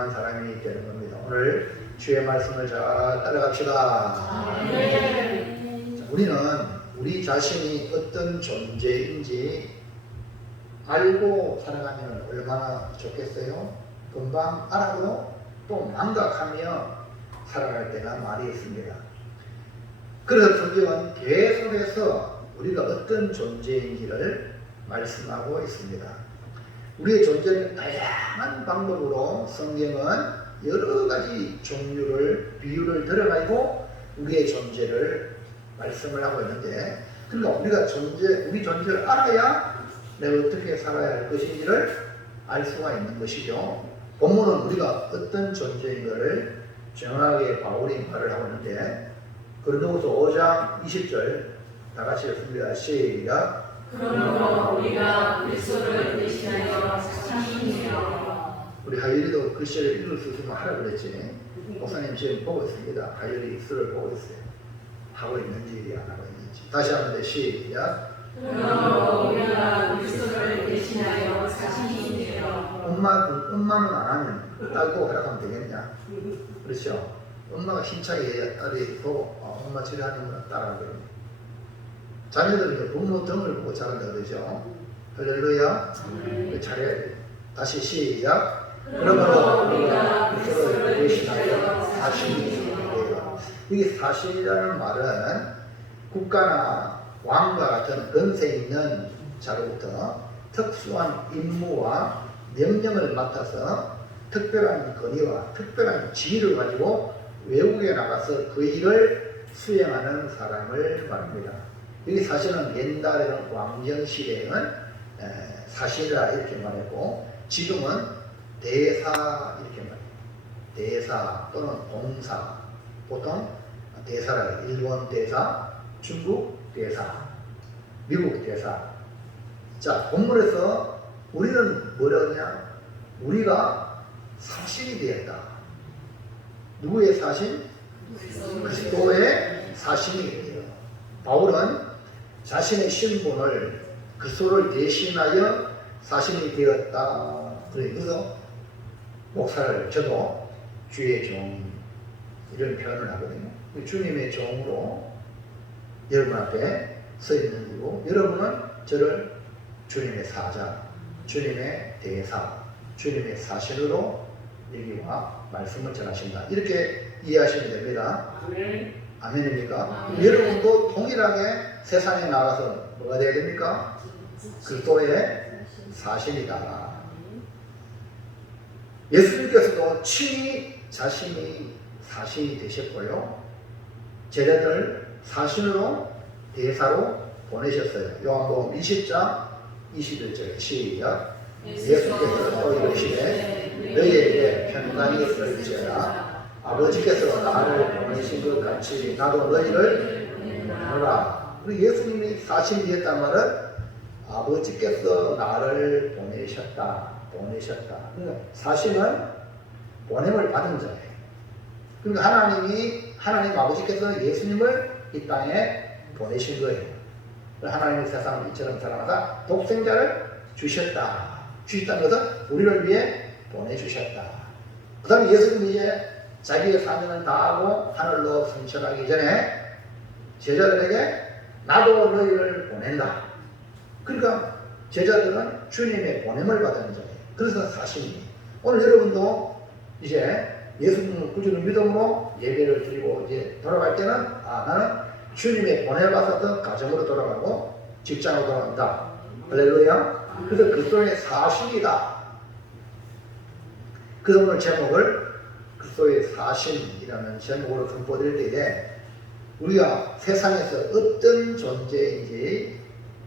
훌륭한 사람이 되는 겁니다. 오늘 주의 말씀을 잘 따라갑시다. 자, 우리는 우리 자신이 어떤 존재인지 알고 살아가면 얼마나 좋겠어요? 금방 알아도 또 망각하며 살아갈 때가 많이 있습니다. 그래서 성경은 계속해서 우리가 어떤 존재인지를 말씀하고 있습니다. 우리의 존재는 다양한 방법으로 성경은 여러 가지 종류를, 비유를 들어가지고 우리의 존재를 말씀을 하고 있는데, 그러니까 우리가 우리 존재를 알아야 내가 어떻게 살아야 할 것인지를 알 수가 있는 것이죠. 본문은 우리가 어떤 존재인가를 정확하게 바울이 말을 하고 있는데, 고린도후서 5장 20절 다 같이 읽습니다. 시작. 그러므로 우리가 그리스도를 대신하여 사신이요. 우리 하율이도 글씨를 읽을 수 있으면 하라 그랬지. 목사님 지금 보고 있습니다. 하율이 수를 보고 있어요. 하고 있는지 안 하고 있는지. 다시 한번 시작. 그러므로 우리가 그리스도를 대신하여 사신이요. 엄마는 안 하면 딸도 허락하면 되겠냐? 그렇죠? 엄마가 힘차게 해야 딸이 보고 엄마 저리 하는 따라 그러면 자녀들은 부모 등을 보고 자란다 그러죠. 할렐루야. 잘해야 돼. 다시 시작. 그러므로 우리가 그리스도를 대신하여 사신이에요. 이게 사신이라는 말은 국가나 왕과 같은 권세 있는 자로부터 특수한 임무와 명령을 맡아서 특별한 권위와 특별한 지위를 가지고 외국에 나가서 그 일을 수행하는 사람을 말합니다. 여기 사실은 옛날에는 왕정시대에는 사신이라 이렇게 말했고, 지금은 대사 이렇게 말해요. 대사 또는 공사, 보통 대사라, 일본 대사, 중국 대사, 미국 대사. 자, 본문에서 우리는 뭐라냐? 우리가 사신이 되었다. 누구의 사신? 그리스도의 사신이 되어요. 바울은 자신의 신분을 그리스도를 대신하여 사신이 되었다. 그래서 목사를 저도 주의 종 이런 표현을 하거든요. 주님의 종으로 여러분 앞에 서 있는 이고, 여러분은 저를 주님의 사자, 주님의 대사, 주님의 사신으로 여기와 말씀을 전하신다. 이렇게 이해하시면 됩니다. 아멘입니까? 여러분도 동일하게 세상에 나가서 뭐가 되어야 됩니까? 그리스도의 사신이다. 예수님께서도 친히 자신이 사신이 되셨고요, 제자들 사신으로 대사로 보내셨어요. 요한복음 20장 21절 시작. 예수께서 또 이르시되 너희에게 평강이 있을지어다. 아버지께서 나를 보내신 것 같이 나도 너희를 보내노라. 그리고 예수님이 사신이 되었단 말은 아버지께서 나를 보내셨다. 그러니까 사신은 보냄을 받은 자예요. 그러니까 하나님 아버지께서 예수님을 이 땅에 보내신 거예요. 하나님의 세상을 이처럼 사랑하사 독생자를 주셨다는 것은 우리를 위해 보내주셨다. 그 다음에 예수님이 이제 자기의 사명을 다하고 하늘로 승천하기 전에 제자들에게 나도 너희를 보낸다. 그러니까 제자들은 주님의 보냄을 받은 자예요. 그래서 사신이. 오늘 여러분도 이제 예수님을 구주를 믿음으로 예배를 드리고 이제 돌아갈 때는 나는 주님의 보냄을 받아서 가정으로 돌아가고 직장으로 돌아간다. 할렐루야. 그래서 그리스도의 사신이다. 그래서 오늘 제목을 그리스도의 사신이라는 제목으로 선포드릴 때에 우리가 세상에서 어떤 존재인지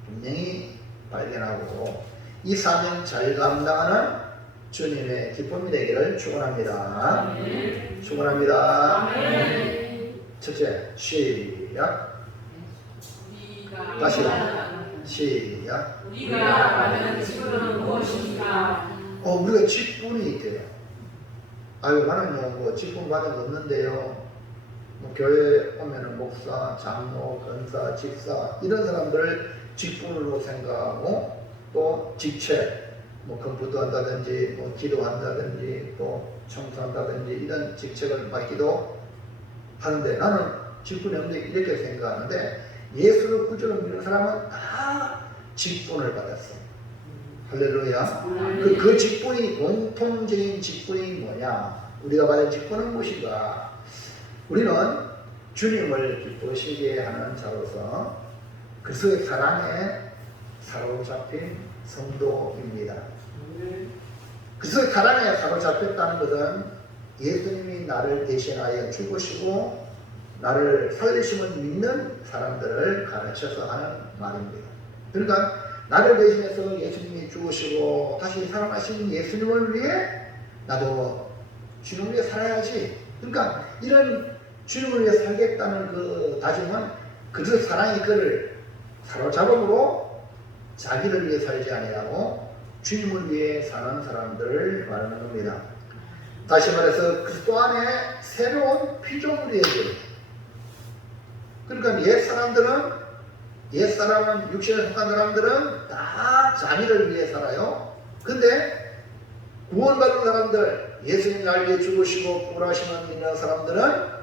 분명히 발견하고 이 사명 잘 감당하는 주님의 기쁨이 되기를 축원합니다. 축원합니다. 첫째, 시작. 다시 시작. 우리가 받는 직분은 무엇입니까? 우리가 직분이 있대요. 아유, 나는요, 뭐 직분 받은 거 없는데요. 뭐 교회 오면은 목사, 장로, 권사, 집사 이런 사람들을 직분으로 생각하고 또 직책, 뭐 컴퓨터 한다든지 뭐 기도한다든지 또 청소한다든지 이런 직책을 받기도 하는데 나는 직분이 없는데 이렇게 생각하는데 예수를 구주로 믿는 사람은 다 직분을 받았어. 할렐루야. 그 직분이 공통적인 직분이 뭐냐? 우리가 받은 직분은 무엇인가? 우리는 주님을 기쁘시게 하는 자로서 그리스도의 사랑에 사로잡힌 성도입니다. 그리스도의 사랑에 사로잡혔다는 것은 예수님이 나를 대신하여 죽으시고 나를 살리심을 믿는 사람들을 가르쳐서 하는 말입니다. 그러니까 나를 대신해서 예수님이 죽으시고 다시 살아나신 예수님을 위해 나도 주님을 위해 살아야지. 그러니까 이런 주님을 위해 살겠다는 그 다짐은 그리스도의 사랑이 그를 사로잡음으로 자기를 위해 살지 아니하고 주님을 위해 사는 사람들을 말하는 겁니다. 다시 말해서 그리스도 안에 새로운 피조물이 되죠. 그러니까 옛사람은 육신에 속한 사람들은 다 자기를 위해 살아요. 근데 구원받은 사람들, 예수님 날 위해 죽으시고 부활하심을 믿는 사람들은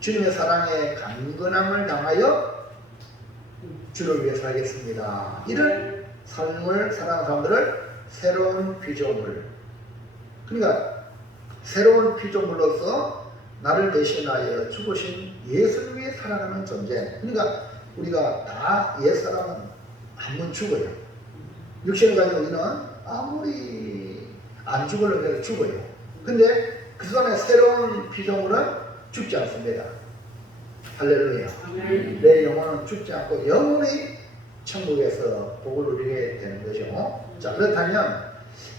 주님의 사랑에 강건함을 당하여 주를 위해 살겠습니다. 이런 삶을 살아가는 사람들을 새로운 피조물, 그러니까 새로운 피조물로서 나를 대신하여 죽으신 예수를 위해 살아가는 존재. 그러니까 우리가 다 옛사람은 한 번 죽어요. 육신을 가지고 우리는 아무리 안 죽으려고 해도 죽어요. 근데 그 전에 새로운 피조물은 죽지 않습니다. 할렐루야. 내 영혼은 죽지 않고 영원히 천국에서 복을 누리게 되는 거죠. 자, 그렇다면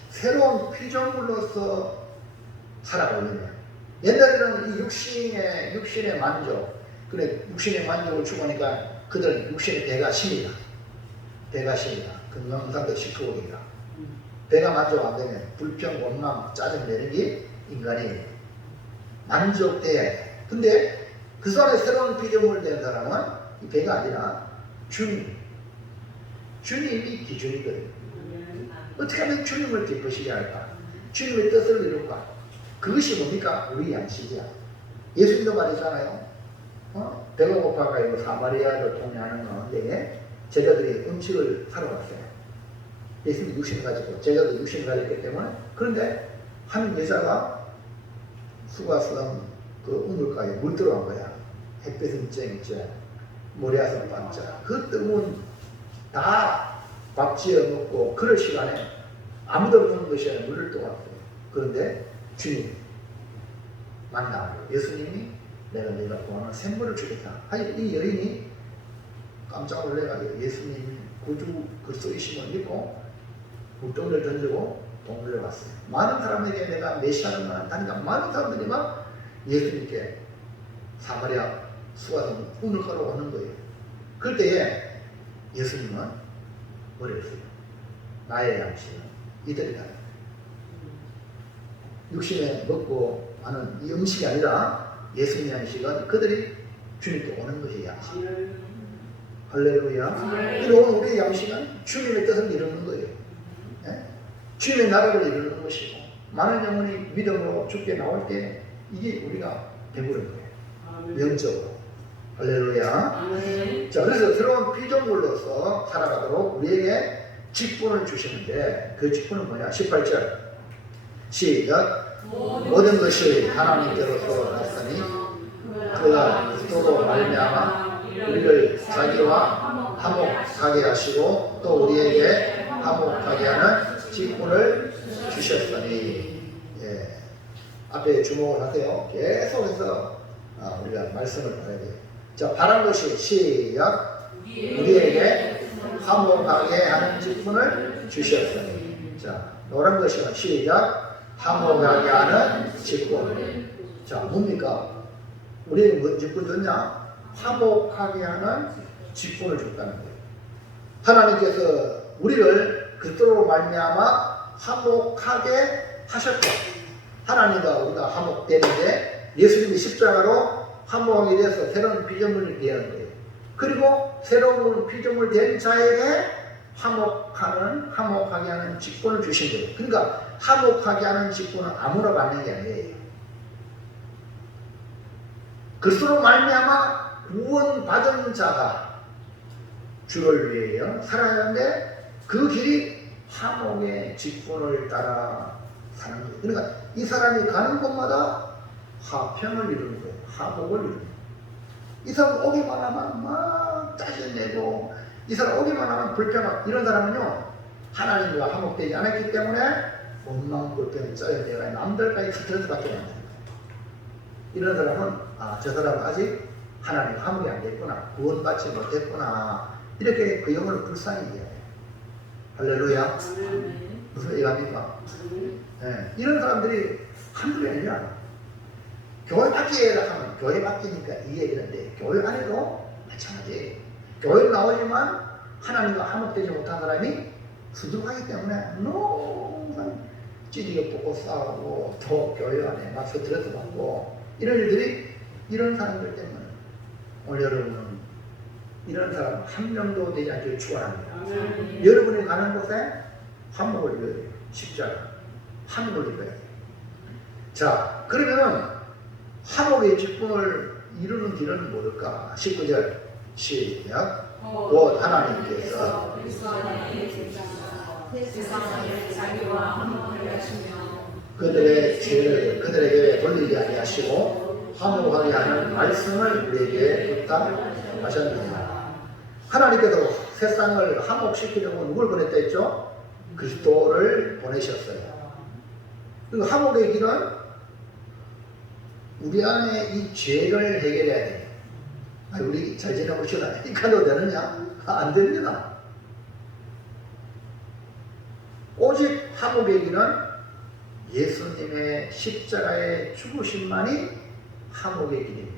새로운 피조물로서 살아가려면 옛날에는 이 육신의 만족, 그래 육신의 만족을 추구하니까 그들은 육신의 배가 심이다. 건강상도 시크고이다. 배가 만족 안 되면 불평, 원망, 짜증 내는 게 인간이 만족돼야 돼. 근데 그 사람의 새로운 피조물 된 사람은 이 배가 아니라 주님이 기준이거든요. 어떻게 하면 주님을 기쁘시게 할까? 주님의 뜻을 이룰까? 그것이 뭡니까? 우리 양식이야. 예수님도 말이잖아요. 배가 고파가 사마리아를 통해하는 가운데 제자들이 음식을 사러 갔어요. 예수님이 육신을 가지고 제자도 육신을 가졌기 때문에. 그런데 한 여자가 수가성 그 우물가에 물 들어간 거야. 햇빛은 쨍쨍, 모래아성 반짝. 그 뜨거운 다 밥 지어 먹고 그럴 시간에 아무도 없는 것이 아니라 물을 떠왔어요. 그런데 주님 만나요. 예수님이 내가 구하는 샘물을 주겠다. 하여 이 여인이 깜짝 놀래가지고 예수님 구주 그리스도이심을 믿고 물동이를 던지고 동굴에 갔어요. 많은 사람에게 내가 메시아를 말한다니까 많은 사람들이 막 예수님께 사마리아 수가성 우물가로 오는 거예요. 그럴 때에 예수님은 뭐랬어요? 나의 양식은 이들이다. 육신에 먹고 하는 이 음식이 아니라 예수님의 양식은 그들이 주님께 오는 것이 양식. 할렐루야. 그리고 오늘 우리의 양식은 주님의 뜻을 이루는 거예요. 예? 주님의 나라를 이루는 것이고 많은 영혼이 믿음으로 죽게 나올 때 이게 우리가 배부른 거예요. 영적으로. 할렐루야. 자, 그래서 새로운 피조물로서 살아가도록 우리에게 직분을 주시는데 그 직분은 뭐냐? 18절 시작. 모든 것이 하나님께로서 났으니 그가 그리스도로 말미암아 우리를 자기와 화목하게 하시고 또 우리에게 화목하게 하는 직분을 주셨으니. 예. 앞에 주목을 하세요. 계속해서 우리가 말씀을 봐야 돼요. 자, 파란 것이 시작. 우리에게 화목하게 하는 직분을 주셨으니. 자, 노란 것이 시작. 화목하게 하는 직분. 자, 뭡니까? 우리에게 뭔 직분 줬냐? 화목하게 하는 직분을 줬다는 거예요. 하나님께서 우리를 그리스도로 말미암아 화목하게 하셨고, 하나님과 우리가 화목되는데 예수님이 십자가로 화목하게 돼서 새로운 피조물이 되는 거예요. 그리고 새로운 피조물 된 자에게 화목하게 하는 직분을 주신 거예요. 그러니까 화목하게 하는 직분은 아무나 받는 게 아니에요. 그리스도로 말미암아 구원받은 자가 주를 위하여 살아야 하는데 그 길이 화목의 직분을 따라 사는 거예요. 그러니까 이 사람이 가는 곳마다 화평을 이루는 거예요. 화목을 이루는 거예요. 이 사람 오기만 하면 막 짜증내고 이 사람 오기만 하면 불평하고 이런 사람은요 하나님과 화목되지 않았기 때문에 원망 불평 짜증내가 남들까지 스트레스 받게 됩니다. 이런 사람은 저 사람은 아직 하나님 화목이 안 됐구나, 구원받지 못했구나, 이렇게 그 영혼을 불쌍히 여겨요. 할렐루야. 무슨 얘기합니까? 네, 이런 사람들이 한둘이 아니라 교회 밖에 하면 교회 밖이니까 이 얘기인데 교회 안에도 마찬가지예요. 교회를 나오지만 하나님과 화목되지 못한 사람이 수두하기 때문에 너무 찌질게 뽑고 싸우고 더 교회 안에 막 스트레스 받고 이런 일들이 이런 사람들 때문에 오늘 여러분은 이런 사람 한 명도 되지 않기를 축원합니다. 여러분이 가는 곳에 화목을 이뤄야 돼요. 십자가 화목을 이뤄야 돼요. 자, 그러면 화목의 직분을 이루는 길은 뭘까? 19절 시작. 곧 하나님께서 세상에 자기와 화목하게 하시며 그들의 죄를 그들에게 돌리지 아니하시고 화목하게 하는 말씀을 우리에게 부탁하셨느니라. 하나님께서 세상을 화목시키려고 누굴 보냈다 했죠? 그리스도를 보내셨어요. 그리고 화목의 길은 우리 안에 이 죄를 해결해야 돼요. 우리 잘 지내고 싶다니까도 되느냐? 안 됩니다. 오직 화목의 길은 예수님의 십자가의 죽으심만이 화목의 길입니다.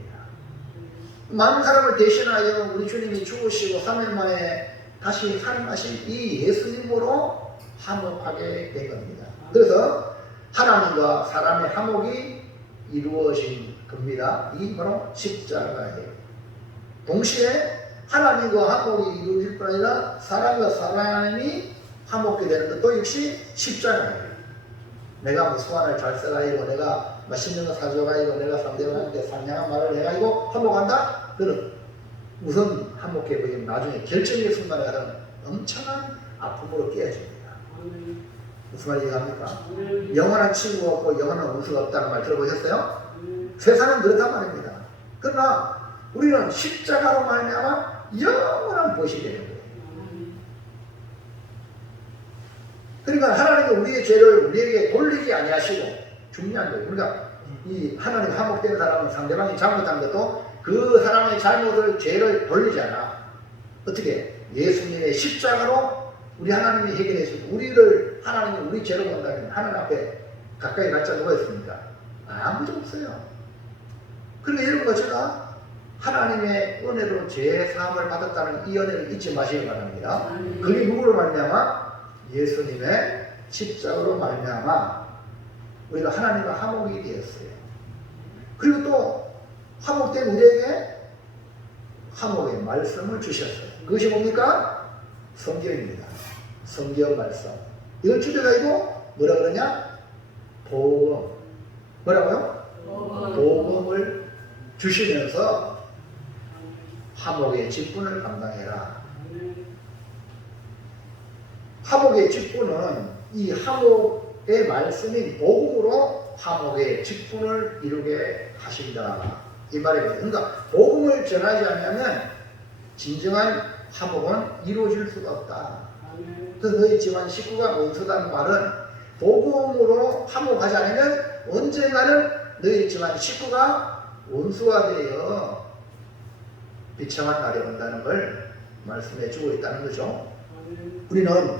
많은 사람을 대신하여 우리 주님이 죽으시고 3일 만에 다시 살아나신 이 예수님으로 화목하게 된 겁니다. 그래서 하나님과 사람의 화목이 이루어진 겁니다. 이게 바로 십자가예요. 동시에 하나님과 화목이 이루어질 뿐 아니라 사람과 사람이 화목게 되는 것도 역시 십자가예요. 내가 무수한을 잘 써가지고 내가 맛있는 거 사줘가지고 내가 상대방한테 상냥한 말을 해가지고 화목한다? 그는 우선 화목해 보이면 나중에 결정의 순간에 가는 엄청난 아픔으로 깨어집니다. 무슨 말인지 합니까? 영원한 친구가 없고 영원한 우수가 없다는 말 들어보셨어요? 세상은 그렇단 말입니다. 그러나 우리는 십자가로 말미암아 영원한 보시게 되는 거예요. 그러니까 하나님은 우리의 죄를 우리에게 돌리지 아니하시고 중요한 거예요. 그러니까 이 하나님 화목된 사람은 상대방이 잘못한 것도 그 사람의 잘못을 죄를 돌리지 않아. 어떻게? 예수님의 십자가로 우리 하나님이 해결해 주고 우리를 하나님이 우리 죄로 본다면 하나님 앞에 가까이 갈 자 누가 있습니까? 아무도 없어요. 그러니까 여러분과 제가 하나님의 은혜로 죄 사함을 받았다는 이 은혜를 잊지 마시기 바랍니다. 그게 누구로 말미암아? 예수님의 십자가로 말미암아 우리가 하나님과 화목이 되었어요. 그리고 또 화목된 우리에게 화목의 말씀을 주셨어요. 그것이 뭡니까? 성경입니다. 성경 말씀. 이걸 줄여가지고 뭐라 그러냐? 복음. 뭐라고요? 복음을 주시면서 화목의 직분을 감당해라. 화목의 직분은 이 화목의 말씀인 복음으로 화목의 직분을 이루게 하신다. 이 말입니다. 그러니까 복음을 전하지 않으면 진정한 화목은 이루어질 수가 없다. 그래서 너희 집안 식구가 원수다는 말은 복음으로 화목하지 않으면 언젠가는 너희 집안 식구가 원수가 되어 비참한 날이 온다는 걸 말씀해 주고 있다는 거죠. 우리는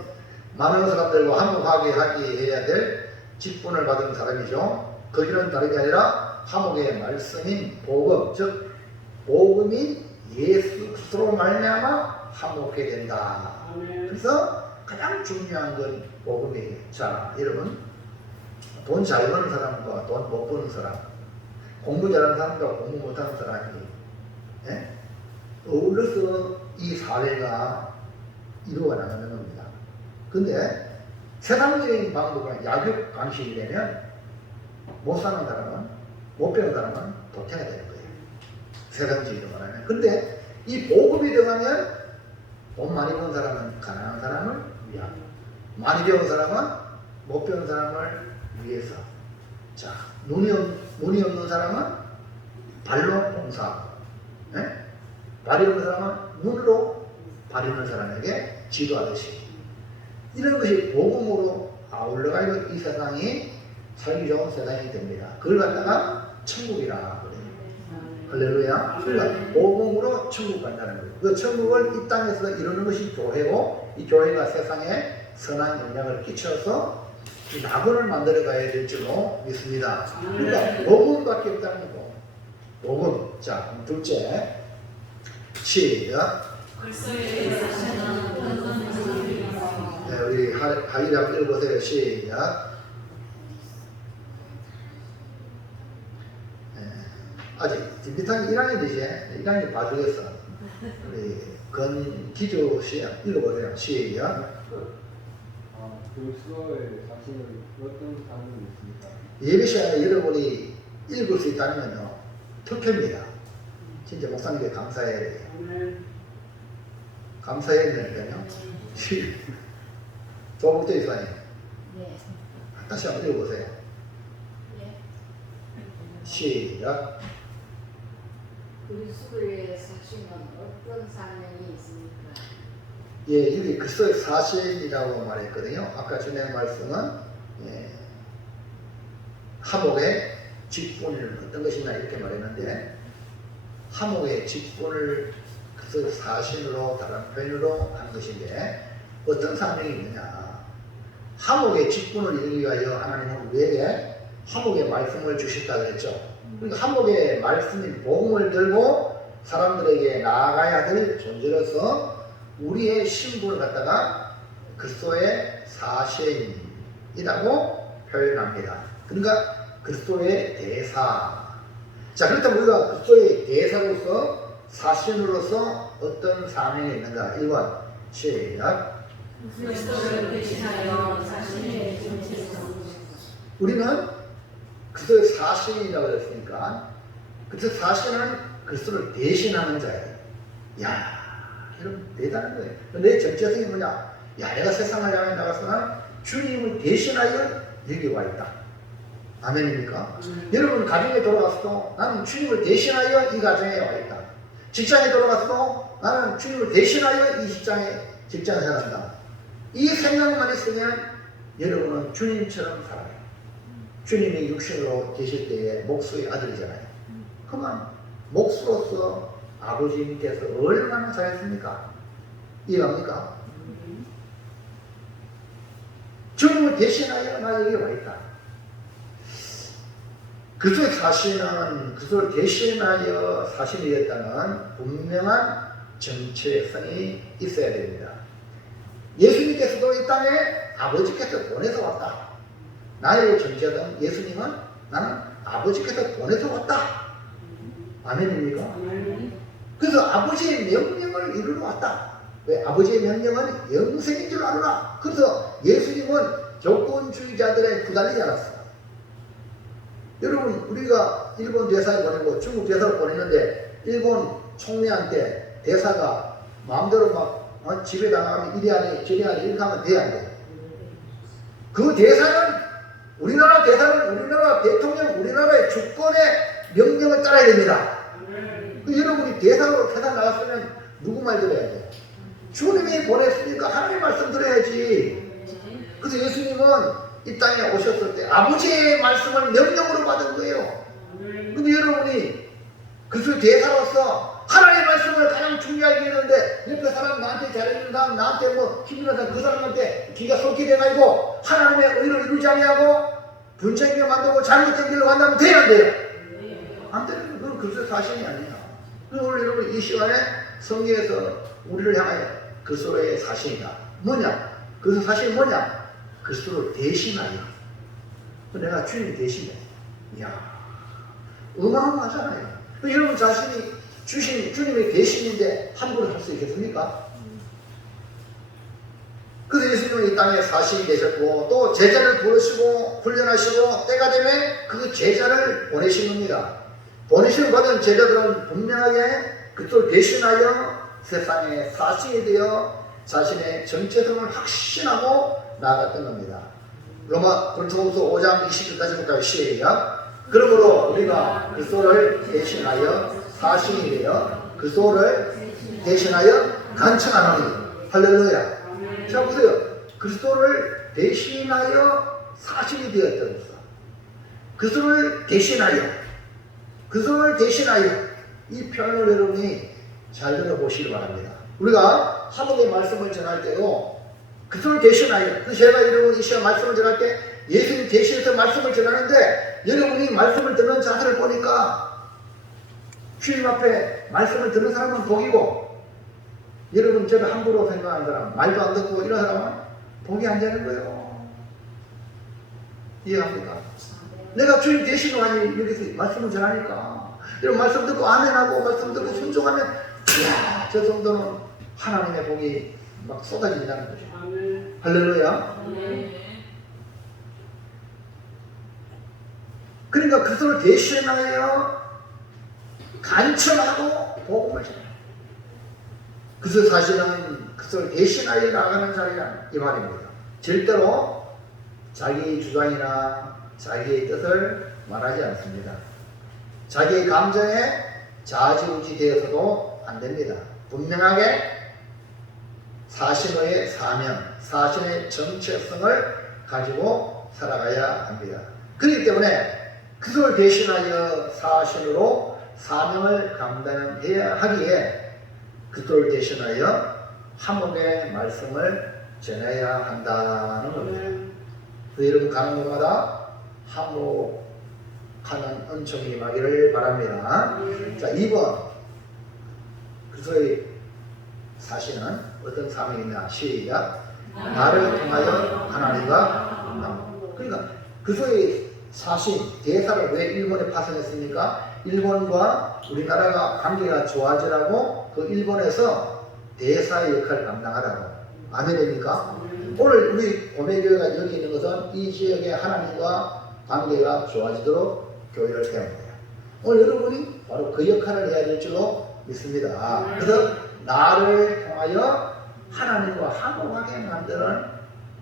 많은 사람들과 화목하게 하게 해야 될 직분을 받은 사람이죠. 그 길은 다름이 아니라 화목의 말씀인 복음, 즉 복음이 예수 그리스도로 말미암아 화목하게 된다. 그래서 가장 중요한 건 복음이에요. 자, 여러분, 돈 잘 버는 사람과 돈 못 버는 사람, 공부 잘하는 사람과 공부 못하는 사람이 어울려서 이 사회가 이루어 나가는 겁니다. 근데 세상적인 방법은 약육 방식이 되면 못 사는 사람은, 못 배운 사람은 도태가 되는 거예요. 세상적으로 말하면. 근데 이 복음이 들어가면 돈 많이 번 사람은 가난한 사람을 위하고, 많이 배운 사람은 못 배운 사람을 위해서, 자, 눈이 없는 사람은 발로 봉사하고, 예? 발이 없는 사람은 눈으로 발 있는 사람에게 지도하듯이, 이런 것이 복음으로 아울러가지고 이 세상이 살기 좋은 세상이 됩니다. 그걸 갖다가 천국이라 그래요. 할렐루야. 그러니까 복음으로 천국 간다는 거예요. 그 천국을 이 땅에서 이루는 것이 교회고, 이 교회가 세상에 선한 영향을 끼쳐서 이 낙원을 만들어 가야 될 줄로 믿습니다. 그러니까 복음밖에 없다는 거. 복음. 자, 둘째. 시작. 네, 우리 하이리 한번 읽어보세요. 시작. 네, 아직 비탄 1학년이지? 1학년 봐주겠어. 우리 건기조 씨 읽어보세요. 시작. 그리스도의 자신은 어떤 사람이 있습니까? 예배 시간에 여러분이 읽을 수 있다면요, 특혜입니다. 진짜 목사님께 감사해야 돼요. 감사해야 되니까요. 조국도 이사님. 다시 한번 읽어보세요. 시작. 그리스도의 사신은 어떤 사명이 있습니까? 예, 여기 그리스도의 사신이라고 말했거든요. 아까 전에 말씀은 하목의 직분은 어떤 것이냐 이렇게 말했는데, 하목의 직분을 그리스도의 사신으로 다른 표현으로 한 것인데, 어떤 사명이 있느냐. 하목의 직분을 이루기 위하여 하나님은 우리에게 하목의 말씀을 주셨다 그랬죠. 그러니까 하목의 말씀인 복음을 들고 사람들에게 나아가야 될 존재로서 우리의 신분을 갖다가 그리스도의 사신이라고 표현합니다. 그러니까 그리스도의 대사. 자, 그렇다면 우리가 그리스도의 대사로서, 사신으로서 어떤 사명이 있는가? 1번 시작. 그리스도를 대신하여 자신의 존재에서 우리는 그리스도의 사신이라고 그랬으니까, 그리스도의 사신은 그리스도를 대신하는 자예요. 야, 여러분 대단한 거예요. 내 정체성이 뭐냐? 야, 내가 세상을 향해 나가서는 주님을 대신하여 여기 와 있다. 아멘입니까? 여러분 가정에 돌아가서도 나는 주님을 대신하여 이 가정에 와 있다. 직장에 돌아가서도 나는 주님을 대신하여 이 직장에 살았다. 이 생각만 있으면 여러분은 주님처럼 살아요. 주님이 육신으로 계실 때에 목수의 아들이잖아요. 그러면 목수로서 아버지님께서 얼마나 잘했습니까? 이해합니까? 주님을 대신하여 나 여기 와 있다. 그리스도의 사신은 그리스도를 대신하여 사신이 됐다는 분명한 정체성이 있어야 됩니다. 예수님께서도 이 땅에 아버지께서 보내서 왔다. 나의 정체는 예수님은 나는 아버지께서 보내서 왔다. 아멘입니까? 그래서 아버지의 명령을 이루러 왔다. 왜? 아버지의 명령은 영생인 줄 알아라. 그래서 예수님은 조건주의자들에 부달리지 않았어. 여러분, 우리가 일본 대사에 보내고 중국 대사를 보냈는데, 일본 총리한테 대사가 마음대로 막 집에 나가면 이리 하니 저리 하니 이렇게 하면 돼야 안 돼. 그 대사는, 우리나라 대사는 우리나라 대통령, 우리나라의 주권의 명령을 따라야 됩니다. 여러분이 대사로 세상 나갔으면 누구 말 들어야 돼? 주님이 보냈으니까 하나님 말씀 들어야지. 그래서 예수님은 이 땅에 오셨을 때 아버지의 말씀을 명령으로 받은 거예요. 근데 여러분이 그리스도의 대사로서 하나님의 말씀을 가장 중요하게 했는데, 옆에 사람 나한테 잘해주는 사람, 나한테 뭐 힘들은 사람, 그 사람한테 귀가 쏟기돼가지고 하나님의 의를 이루지 아니하고 분쟁을 만들고 잘못된 길로 간다면 돼야 안 돼요? 안 되는 거예요. 그건 그리스도의 사신이 아니에요. 그래서 오늘 여러분 이 시간에 성경에서 우리를 향하여 그리스도의 사신이다. 뭐냐? 그리스도의 사신이 뭐냐? 그리스도를 대신하여. 내가 주님 대신해. 이야, 어마어마하잖아요. 여러분 자신이 주신 주님의 대신인데 함부로 할 수 있겠습니까? 그래서 예수님은 이 땅에 사신이 되셨고 또 제자를 부르시고 훈련하시고 때가 되면 그 제자를 보내신 겁니다. 보내심을 받은 제자들은 분명하게 그것을 대신하여 세상에 사신이 되어 자신의 정체성을 확신하고 나아갔던 겁니다. 로마 고린도후서 5장 20절까지 볼까요? 시작. 그러므로 우리가 그리스도를 대신하여 사신이 되어 그리스도를 대신하여 간청하노니 할렐루야. 자 보세요. 그리스도를 대신하여 사신이 되었다는 것입니다. 그리스도를 대신하여 이 표현을 여러분이 잘 들어보시기 바랍니다. 우리가 하나님의 말씀을 전할 때도 그리스도를 대신하여, 그래서 제가 여러분 이 시간 말씀을 전할 때 예수님 대신해서 말씀을 전하는데 여러분이 말씀을 듣는 자세를 보니까 주님 앞에 말씀을 듣는 사람은 복이고 여러분 저를 함부로 생각하는 사람, 말도 안 듣고 이런 사람은 복이 안 되는 거예요. 이해합니까? 내가 주님 대신으로 하니 여기서 말씀을 전하니까 여러분 말씀 듣고 아멘하고 말씀 듣고 순종하면 이야 저 정도는 하나님의 복이 막 쏟아진다는 거죠. 할렐루야. 그러니까 그것을 대신하여 간청하고 복음을 전해요. 그것을 사실은 그것을 대신하여 나가는 자리란 이 말입니다. 절대로 자기 주장이나 자기의 뜻을 말하지 않습니다. 자기의 감정에 좌지우지 되어서도 안 됩니다. 분명하게 사신의 사명, 사신의 정체성을 가지고 살아가야 합니다. 그렇기 때문에 그것을 대신하여 사신으로 사명을 감당해야 하기에 그것을 대신하여 화목의 말씀을 전해야 한다는 겁니다. 그래서 여러분 가는 곳마다 화목하는 은총이 임하기를 바랍니다. 자, 2번 그리스도의 사신은 어떤 사명이냐? 시작. 나를 통하여 하나님과 만나고. 그러니까 그리스도의 사신 대사를 왜 일본에 파송했습니까? 일본과 우리나라가 관계가 좋아지라고 그 일본에서 대사의 역할을 감당하라고. 아멘입니까? 오늘 우리 고매교회가 여기 있는 것은 이 지역의 하나님과 관계가 좋아지도록 교회를 세웁니다. 오늘 여러분이 바로 그 역할을 해야 될 줄로 믿습니다. 그래서 나를 통하여 하나님과 화목하게 만드는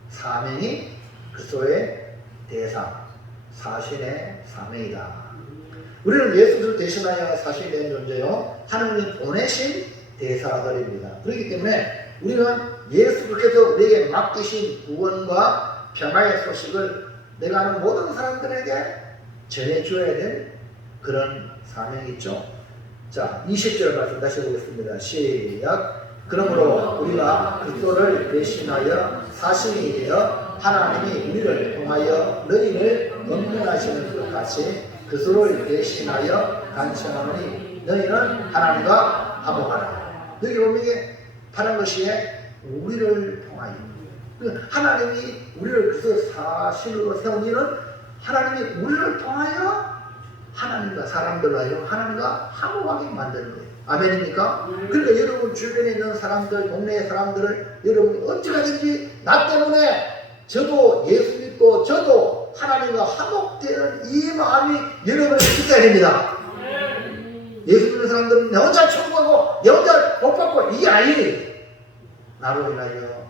사명이 그리스도의 대사, 사신의 사명이다. 우리는 예수를 대신하여 사신이 된 존재요. 하나님이 보내신 대사들입니다. 그렇기 때문에 우리는 예수께서 우리에게 맡기신 구원과 평화의 소식을 내가 아는 모든 사람들에게 전해줘야 될 그런 사명이 있죠. 자, 20절 말씀 다시 보겠습니다. 시작. 그러므로 우리가 그리스도를 대신하여 사신이 되어 하나님이 우리를 통하여 너희를 권면하시는 것 같이 그리스도를 대신하여 간청하노니 너희는 하나님과 화목하라. 여기 보면 이게 바란 것이 우리를 통하여 하나님이 우리를 그리스도 사신으로 세운 이는 하나님이 우리를 통하여 하나님과 사람들로 하여 하나님과 화목하게 만드는 거예요. 아멘입니까? 그러니까 여러분 주변에 있는 사람들, 동네의 사람들을 여러분이 언제까지 나 때문에 저도 예수 믿고 저도 하나님과 화목되는 이 마음이 여러분의 있어야 됩니다. 예수 믿는 사람들은 내 혼자 천국하고 내 혼자 복 받고 이게 아니에요. 나로 인하여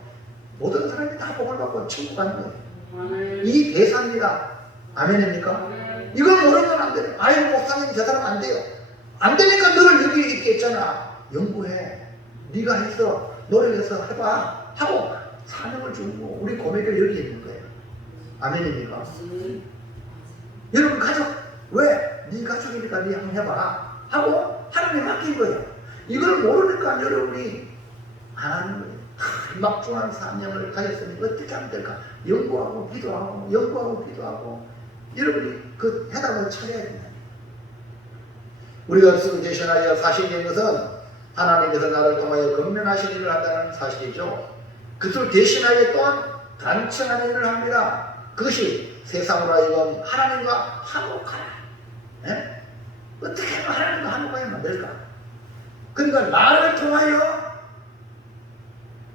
모든 사람이 다 복을 받고 천국 가는 거예요. 이 대사입니다. 아멘입니까? 이걸 모르면 안 돼요. 아이고 목사님 저 사람 안 돼요. 안 되니까 너를 여기 있게 했잖아. 연구해. 네가 해서 노력해서 해봐 하고 사명을 주고 우리 고백을 여기 있는 거예요. 아멘입니까? 여러분 가족 왜? 네 가족이니까 네 한번 해봐 하고 하나님이 맡긴 거예요. 이걸 모르니까 여러분이 안 하는 거예요. 막중한 사명을 가졌으니 어떻게 하면 될까? 연구하고 기도하고 연구하고 기도하고 여러분이 그 해답을 찾아야 된다. 우리가 그리스도를 대신하여 사실이 된 것은 하나님께서 나를 통하여 권면하신 일을 한다는 사실이죠. 그리스도를 대신하여 또한 간청하는 일을 합니다. 그것이 세상으로 하여금 하나님과 화목하라. 예? 어떻게 하면 하나님과 화목하게 만들까? 그러니까 나를 통하여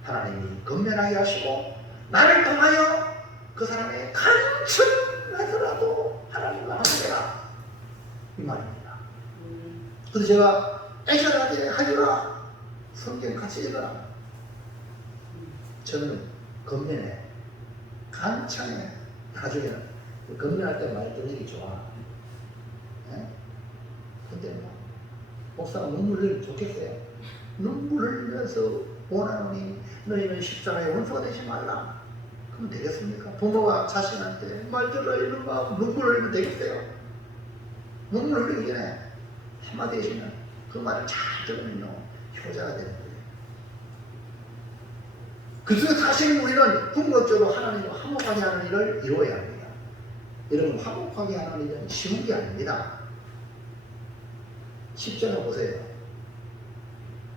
하나님이 권면하게 하시고 나를 통하여 그 사람의 간증해서라도 하나님과 함께라 이 말입니다. 그래서 제가 애절하게 하리라 성경 같이 읽어라. 저는 건면에 간청에 나중에는 건면할 때 많이 듣는 게 좋아. 예? 근데 뭐 목사가 눈물 흘리면 좋겠어요. 눈물 흘리면서 원하노니 너희는 십자가의 원수가 되지 말라. 그럼 되겠습니까? 부모가 자신한테 말 들어 이런 마음 눈물 흘리면 되겠어요? 눈물 흘리기 전에 한마디 해주면 그 말을 잘 들으면요 효자가 되는 거예요. 그래서 사실 우리는 궁극적으로 하나님과 화목하게 하는 일을 이루어야 합니다. 여러분 화목하게 하는 일은 쉬운 게 아닙니다. 십자가 보세요.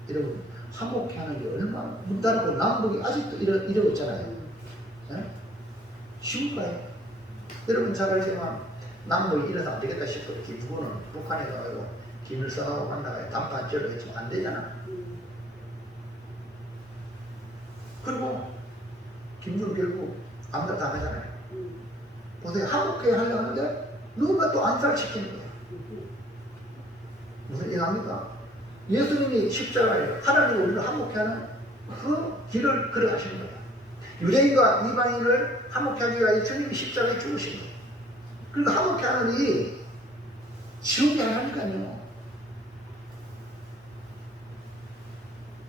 여러분 화목해 하는 게 얼마나 문 닫고 남북이 아직도 이러고 있잖아요. 네? 쉬울까요? 여러분 잘 알지만 남북이 이래서 안 되겠다 싶어요. 누구는 북한에 가가지고 김일성하고 만나가 담판 지으려 했지만 안 되잖아. 그리고 김정은 결국 아무것도 안 하잖아요. 보세요. 화목하게 하려고 하는데 누군가 또 안살시키는 거예요. 무슨 일합니까? 예수님이 십자가에 하나님 우리를 화목케 하는 그 길을 걸어가시는 거예요. 유대인과 이방인을 화목케 하기 위하여 주님이 십자가에 죽으신 거예요. 그러니까 화목케 하는 일이 쉬운 게 아니라니까요.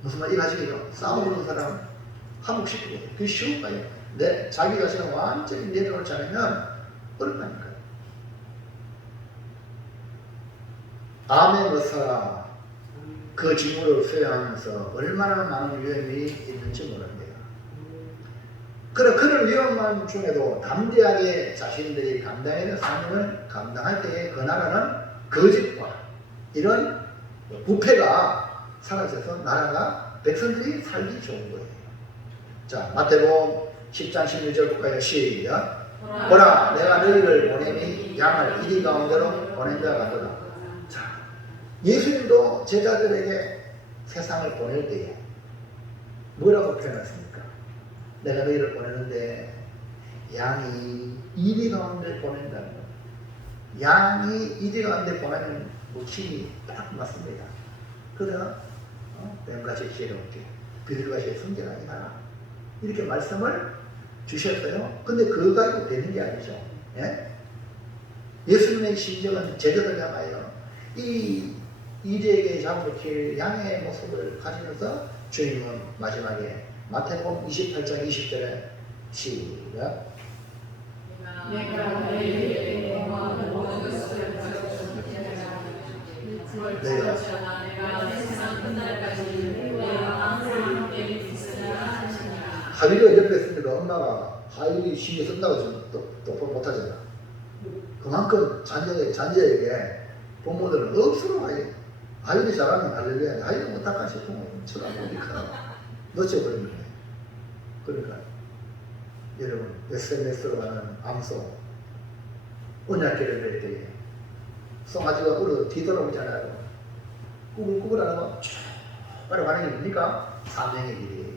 무슨 말 이해하시겠죠? 싸우는 사람 화목시키고 그게 쉬울까요? 자기 자신을 완전히 내려놓지 않으면 어렵다니까요. 암의 의사라 그 직무를 수행하면서 얼마나 많은 위험이 있는지 모릅니다. 그런 위험한 중에도 담대하게 자신들이 감당해야 될 사명을 감당할 때에 그 나라는 거짓과 이런 부패가 사라져서 나라가 백성들이 살기 좋은 거예요. 자, 마태복음 10장 16절 볼까요? 시작. 보라, 내가 너희를 보내니 양을 이리 가운데로 보낸 자 같도다. 자, 예수님도 제자들에게 세상을 보낼 때에 뭐라고 표현했습니까? 내가 너희를 보내는데 양이 이리 가운데 보낸다는 거예요. 양이 이리 가운데 보내는 모침이 딱 맞습니다. 그러나 뱀같이 지혜롭게 비둘같이 성결하게 하라 이렇게 말씀을 주셨어요. 근데 그거 가지고 되는 게 아니죠. 예? 예수님의 심정은 제자들 향하여 이 이리에게 잡아줄 양의 모습을 가지면서 주님은 마지막에 마태복음 28장 20절에 시작. 내가 너희에게 원하는 모든 것을 내가 세상 끝날까지 너희와 항상 함께 있으리라 하시니라. 하율이가 옆에 있으니까 엄마가 하율이 시에 쓴다고 지금 똑바로 못하잖아. 그만큼 잔재에게 부모들은 억수로 하율이 잘하면 할렐루야, 하율이 못할까 싶으면 쳐다보니까 놓쳐버리는 거예요. 그러니까 여러분 SNS로 가는 암송 언약궤를 낼 때에 송아지가 울어 뒤돌아오잖아요. 꾸불꾸불 하다가 쭉 빨아가는 게 뭡니까? 사명의 길이에요.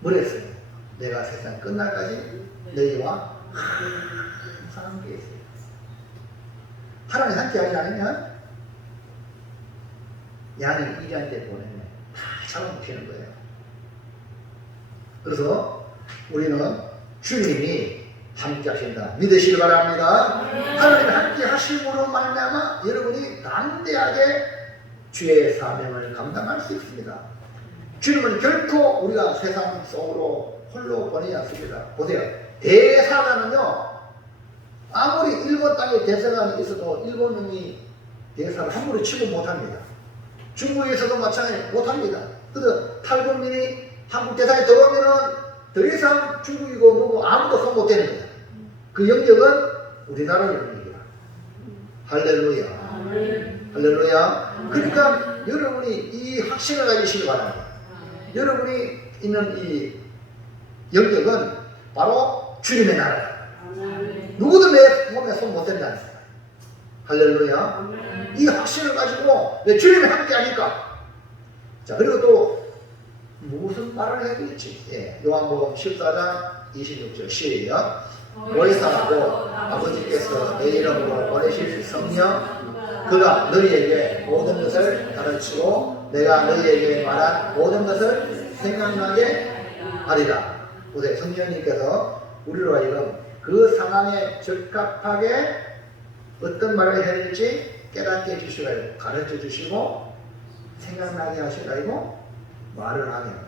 뭐랬어요? 내가 세상 끝날까지 너희와 항상 함께 있어요. 하나님 함께 하지 않으면 양이 이리한테 보내면 다 잡아먹히는 거예요. 그래서 우리는 주님이 함께 하신다 믿으시기 바랍니다. 하나님이 함께 하심으로 말미암아 여러분이 담대하게 주의 사명을 감당할 수 있습니다. 주님은 결코 우리가 세상 속으로 홀로 보내지 않습니다. 보세요. 대사관은요 아무리 일본 땅에 대사관이 있어도 일본 놈이 대사를 함부로 치고 못합니다. 중국에서도 마찬가지 못합니다. 그래서 탈북민이 한국 대사에 들어오면은 더 이상 중국이고 뭐고 아무도 손 못 대는 거야. 그 영역은 우리나라 영역이야. 할렐루야. 할렐루야. 그러니까 여러분이 이 확신을 가지시기 바랍니다. 여러분이 있는 이 영역은 바로 주님의 나라다. 누구도 내 몸에 손 못 댄다는 거야. 할렐루야. 이 확신을 가지고 내 주님이 함께 하니까. 자, 그리고 또 무슨 말을 해야 되겠지? 예. 요한복음 14장 26절 시작. 너희사하고 아버지께서 내 이름으로 보내실 성령 그가 너희에게 모든 것을 가르치고 내가 너희에게 말한 모든 것을 생각나게 하리라. 보세요. 성령님께서 우리로 하여금 그 상황에 적합하게 어떤 말을 해야 될지 깨닫게 해주시고 가르쳐 주시고 생각나게 하시고 말을 하게 합니다.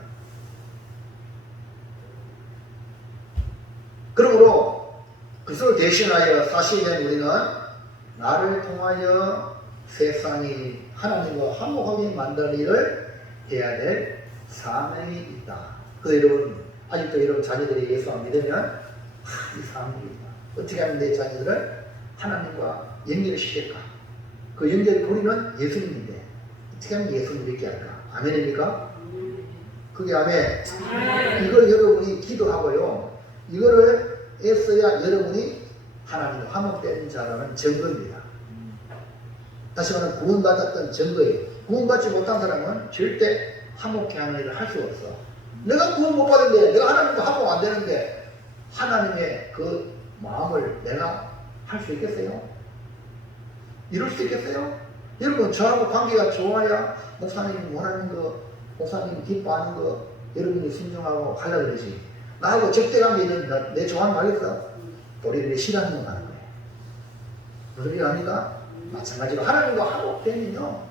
그러므로 그것을 대신하여 사실은 우리는 나를 통하여 세상이 하나님과 화목하게 만드는 일을 해야 될 사명이 있다. 그래서 여러분 아직도 여러분 자녀들이 예수를 믿으면 이 사명이 있다. 어떻게 하면 내 자녀들을 하나님과 연결시킬까? 그 연결 고리는 예수님인데 어떻게 하면 예수를 믿게 할까? 아멘입니까? 그게 아멘. 이걸 여러분이 기도하고요. 이거를 애써야 여러분이 하나님과 화목된 자라는 증거입니다. 다시 말하면 구원받았던 증거예요. 구원받지 못한 사람은 절대 화목해 하는 일을 할 수 없어. 내가 구원 못 받은데 내가 하나님과 화목 안 되는데 하나님의 그 마음을 내가 할 수 있겠어요? 이룰 수 있겠어요? 여러분 저하고 관계가 좋아야 목사님이 원하는 거, 목사님이 기뻐하는 거 여러분이 순종하고 하려고 그러지. 나하고 적대관계 있는 내 좋아하는 거 하겠어? 우리를 싫어하는 거 하는 거예요. 무슨 소리 아닙니까? 마찬가지로 하나님과 화목되면요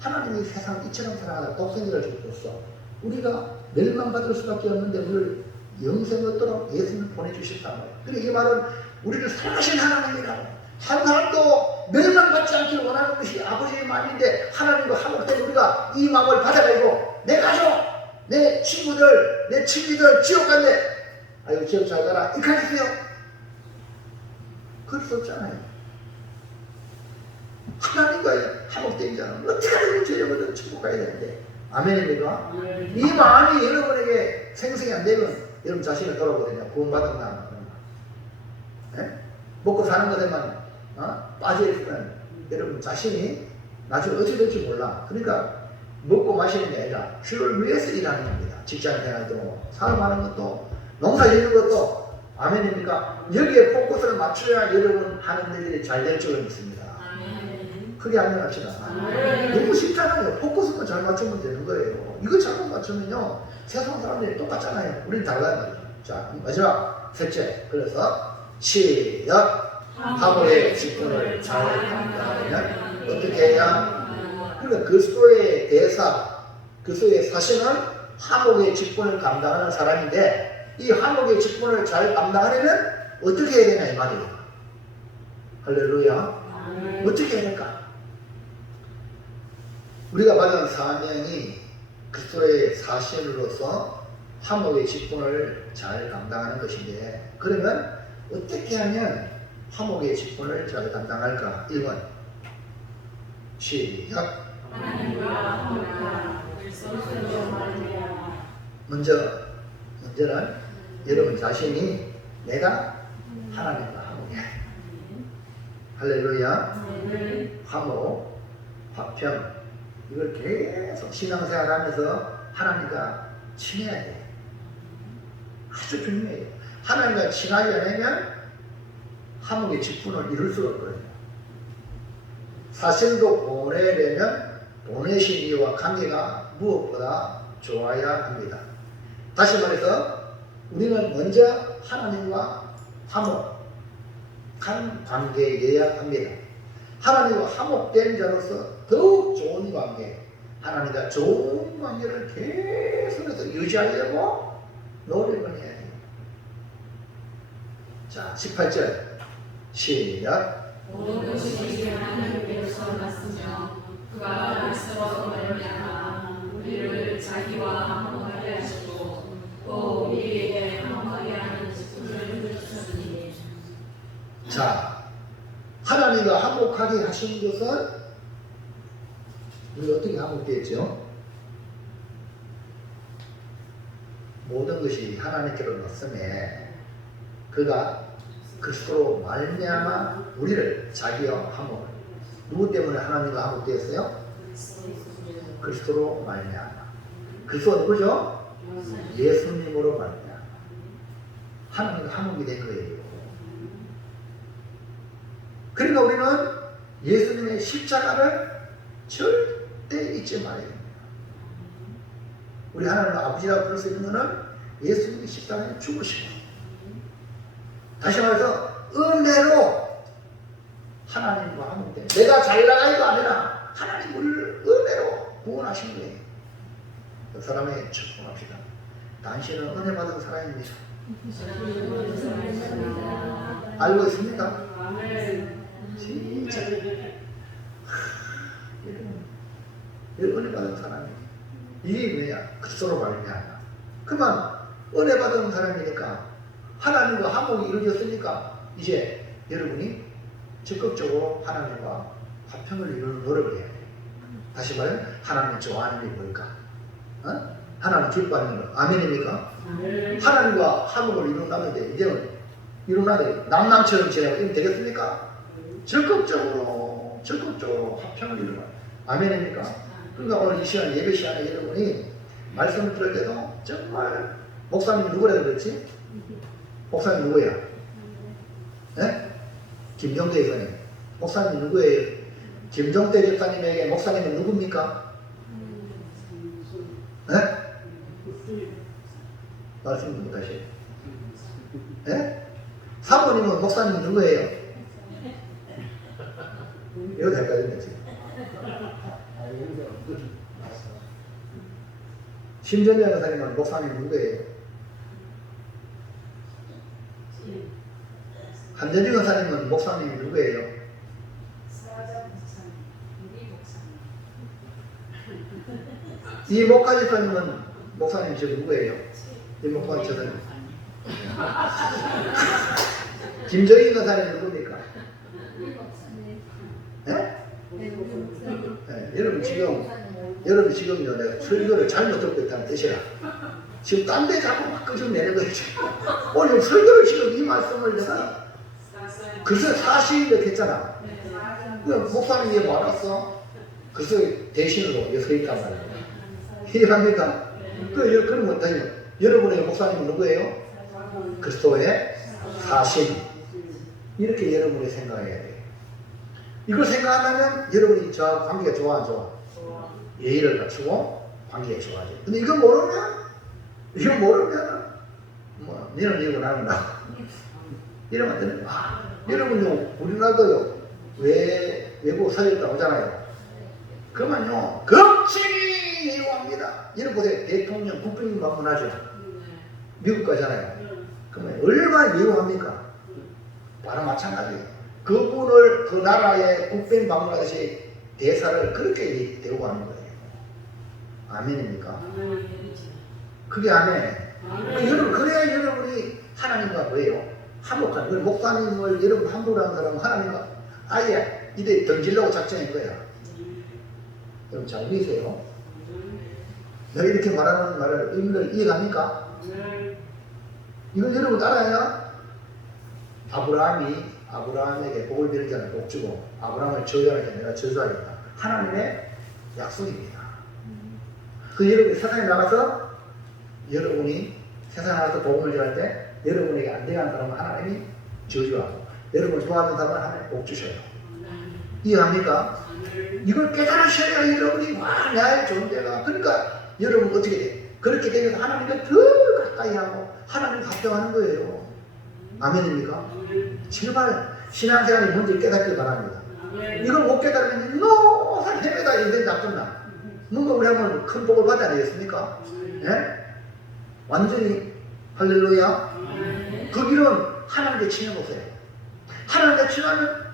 하나님이 세상 이처럼 살아가다 독생자를 줬어. 우리가 멸망받을 수밖에 없는데 우리를 영생을 얻도록 예수님을 보내주셨다는 거예요. 그리고 이 말은 우리를 사랑하신 하나님이라고 한 사람도 멸망받지 않기를 원하는 것이 아버지의 마음인데 하나님과 화목된 우리가 이 마음을 받아가지고 내 가족, 내 친구들, 내 친구들 지옥 간대. 아이고 지옥 잘 가라. 이렇게 하세요. 그럴 수 없잖아요. 하나님과의 화목된 자는 어떻게 하면 저녁을 천국 가야 되는데 아멘입니까? 이 마음이 여러분에게 생성이 안 되면 여러분 자신을 돌아보거든요. 구원받았나 네? 먹고 사는 것에만 빠져있으면 여러분 자신이 나중에 어찌 될지 몰라. 그러니까 먹고 마시는 게 아니라 주를 위해서 일하는 겁니다. 직장 생활도 사업하는 것도 농사 짓는 것도 아멘입니까? 여기에 포커스를 맞춰야 여러분 하는 일이 잘 될 줄을 믿습니다. 크게 아멘합시다. 너무 쉽잖아요. 포커스만 잘 맞추면 되는 거예요. 이거 잘못 맞추면요 세상 사람들이 똑같잖아요. 우린 달라요 말이죠. 자 마지막 셋째. 그래서 시작. 화목의 직분을 잘 감당하려면 어떻게 해야? 그러니까 그리스도의 대사, 그리스도의 사신은 화목의 직분을 감당하는 사람인데 이 화목의 직분을 잘 감당하려면 어떻게 해야 되냐 이 말이에요. 할렐루야. 어떻게 해야 될까? 우리가 받은 사명이 그리스도의 사신으로서 화목의 직분을 잘 감당하는 것인데 그러면 어떻게 하면 화목의 직분을 잘 감당할까? 1번 시작. 먼저는 여러분 자신이 내가 하나님과 화목해. 할렐루야. 화목, 화평 이걸 계속 신앙생활하면서 하나님과 친해야 돼. 아주 중요해요. 하나님과 친하지 않으면 화목의 직분을 이룰 수가 없거든요. 사실도 보내려면 보내신 이와 관계가 무엇보다 좋아야 합니다. 다시 말해서 우리는 먼저 하나님과 화목한 관계여야 합니다. 하나님과 화목된 자로서 더욱 좋은 관계, 하나님과 좋은 관계를 계속해서 유지하려고 노력을 해야 돼요. 자, 18절 시작. 모든 것이 하나님께서 났으며 그가 그리스도로 말미암아 우리를 자기와 화목하게 하시고 또 우리에게 화목하게 하는 직분을 주셨으니. 자, 하나님과 화목하게 하신 것은 우리가 어떻게 화목되었죠? 모든 것이 하나님께로 났음에 그가 그리스도로 말미암아 우리를 자기와 화목을. 누구 때문에 하나님과 화목되었어요? 그리스도로 말미암아. 그리스도가 누구죠? 예수님으로 말미암아 하나님과 한목이 된 거예요. 그러니까 우리는 예수님의 십자가를 절대 잊지 말아야 됩니다. 우리 하나님 아버지라고 부를 수 있는 것은 예수님이 십자가에 죽으시고, 다시 말해서 은혜로 하나님과 함께 내가 잘 나가기가 아니라 하나님 우리를 은혜로 구원하신 거예요. 그 사람에게 축복합시다. 당신은 은혜 받은 사람입니다. 알고 있습니까? 진짜 은혜 받은 사람이에요. 이게 왜냐? 그리스도로 말미암아. 그만 은혜 받은 사람이니까 하나님과 화목이 이루어졌으니까 이제 여러분이 적극적으로 하나님과 화평을 이루는 노력을 해야 돼요. 다시 말하면 하나님 좋아하는 게 뭘까? 하나님 기뻐하는 거 아멘입니까? 하나님과 화목을 이룬다는데 이제는 이루나데 낭낭처럼 지내고 이러면 되겠습니까? 적극적으로 화평을 이루는 아멘입니까? 그러니까 오늘 이 시간 예배 시간에 여러분이 말씀을 들을 때도 정말 목사님 누구라고 그랬지? 목사님 누구야? 네? 김정대 집사님. 목사님 누구예요? 김정대 집사님에게 목사님은 누굽니까? 네? 말씀 좀 다시. 네? 사모님은 목사님 누구예요? 이거 될까요? 지금? 심전자 여사님은 목사님 누구예요? 한전지 여사님은 목사님이 누구예요? 이 목화 집사님은 목사님 저 누구예요? 이 목화 집사님. 김정희 여사님 누굽니까? 네? 네, 여러분 지금요 내가 설교를 잘못 듣고 있다는 뜻이라 지금 딴 데 자꾸 막 끄집내는 거예요. 오늘 설교를 지금 이 말씀을 내가 글쎄 40일 했잖아. 목사님이 말았어. 글쎄 대신으로 여기 서 있단 말이야. 이해합니까? 그럼 어떠냐? 여러분의 목사님은 누구예요? 그리스도의 사신. 이렇게 여러분이 생각해야 돼요. 이걸 생각하면 여러분이 저하고 관계가 좋아 안 좋아? 예의를 갖추고 관계가 좋아져. 근데 이거 모르면 뭐 너는 이거 나는 나 이러면 안 되는 거야. 여러분요 우리나라도요 외국 사회였다 오잖아요. 그러면요 겁쟁이 미워합니다. 여러분 보세요. 대통령 국빈 방문하죠. 미국 가잖아요. 그러면 얼마나 미워합니까? 바로 마찬가지예요. 그분을 그 나라의 국빈 방문하듯이 대사를 그렇게 대우고 하는 거예요. 아멘입니까? 그게 아멘. 여러분 그래야 여러분이 하나님과 뭐예요? 화목한. 그 목사님을 여러분 함부로 하는 사람은 하나님과 아예 이대 던지려고 작정할 거야. 여러분 잘 믿으세요. 내가 이렇게 말하는 말을 의미를 이해갑니까? 이걸 여러분 따라야 아브라함에게 복을 빌잖아요. 복 주고 아브라함을 저주하니까 내가 저주하겠다. 하나님의 약속입니다. 그 여러분이 세상에 나가서 복음을 전할 때 여러분에게 안 대하는 사람은 하나님이 저주하고 여러분을 좋아하는 사람은 하나님이 복 주셔요. 이해합니까? 이걸 깨달으셔야 여러분이 나의 존재가 그러니까 여러분 어떻게 돼? 그렇게 되면서 하나님과 더 가까이 하고 하나님과 합병하는 거예요. 아멘입니까? 제발 신앙생활이 뭔지 깨닫길 바랍니다. 이걸 못 깨달으면 노사 헤매다 인생 다 끝나. 뭔가 우리 한번 큰 복을 받아야 되겠습니까? 예? 완전히 할렐루야. 그 길은 하나님께 치워보세요. 하나님께 치워하면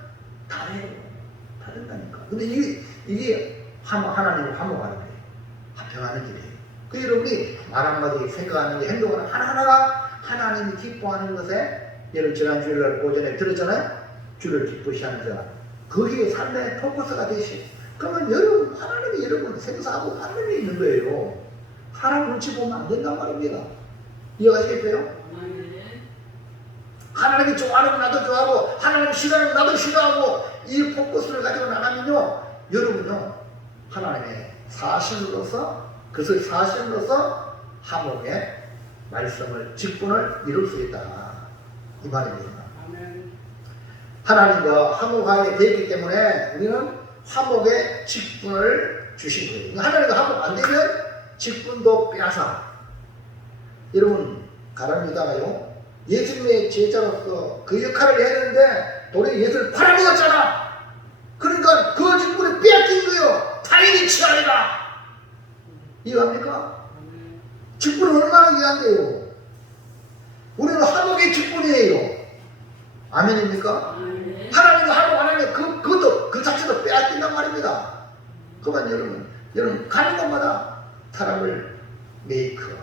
다 해요. 다 된다니까. 근데 이게 하나님을 화목하는 거예요. 합평하는 길이에요. 그 여러분이 말 한마디 생각하는 게 행동하는 하나하나가 하나님이 기뻐하는 것에 여러분 지난 주일날 오전에 들었잖아요. 주를 기쁘시 하는 자. 거기에 삶의 포커스가 되시. 그러면 여러분 하나님이 여러분 생사하고 하나님이 있는 거예요. 사람 눈치 보면 안 된단 말입니다. 이해가시겠어요? 하나님이 좋아하는 건 나도 좋아하고 하나님 싫어하는 건 나도 싫어하고 이 포커스를 가지고 나가면요 여러분요 하나님의 사실로서 그것을 사실로서 화목의 말씀을 직분을 이룰 수 있다 이 말입니다. 하나님과 화목하게 되었기 때문에 우리는 화목의 직분을 주신 거예요. 하나님과 화목 안 되면 직분도 빼앗아. 여러분 가룟 유다가요 예수님의 제자로서 그 역할을 했는데 도리어 예수를 팔아먹었잖아. 그러니까 그 직분을 빼앗긴 거예요. 당연히 취하리라. 이해합니까? 직분은 얼마나 귀한데요. 우리는 화목의 직분이에요. 아멘입니까? 하나님과 화목 안 하면 그것도 그 자체도 빼앗긴단 말입니다. 그만 여러분 가는 곳마다 사람을 메이크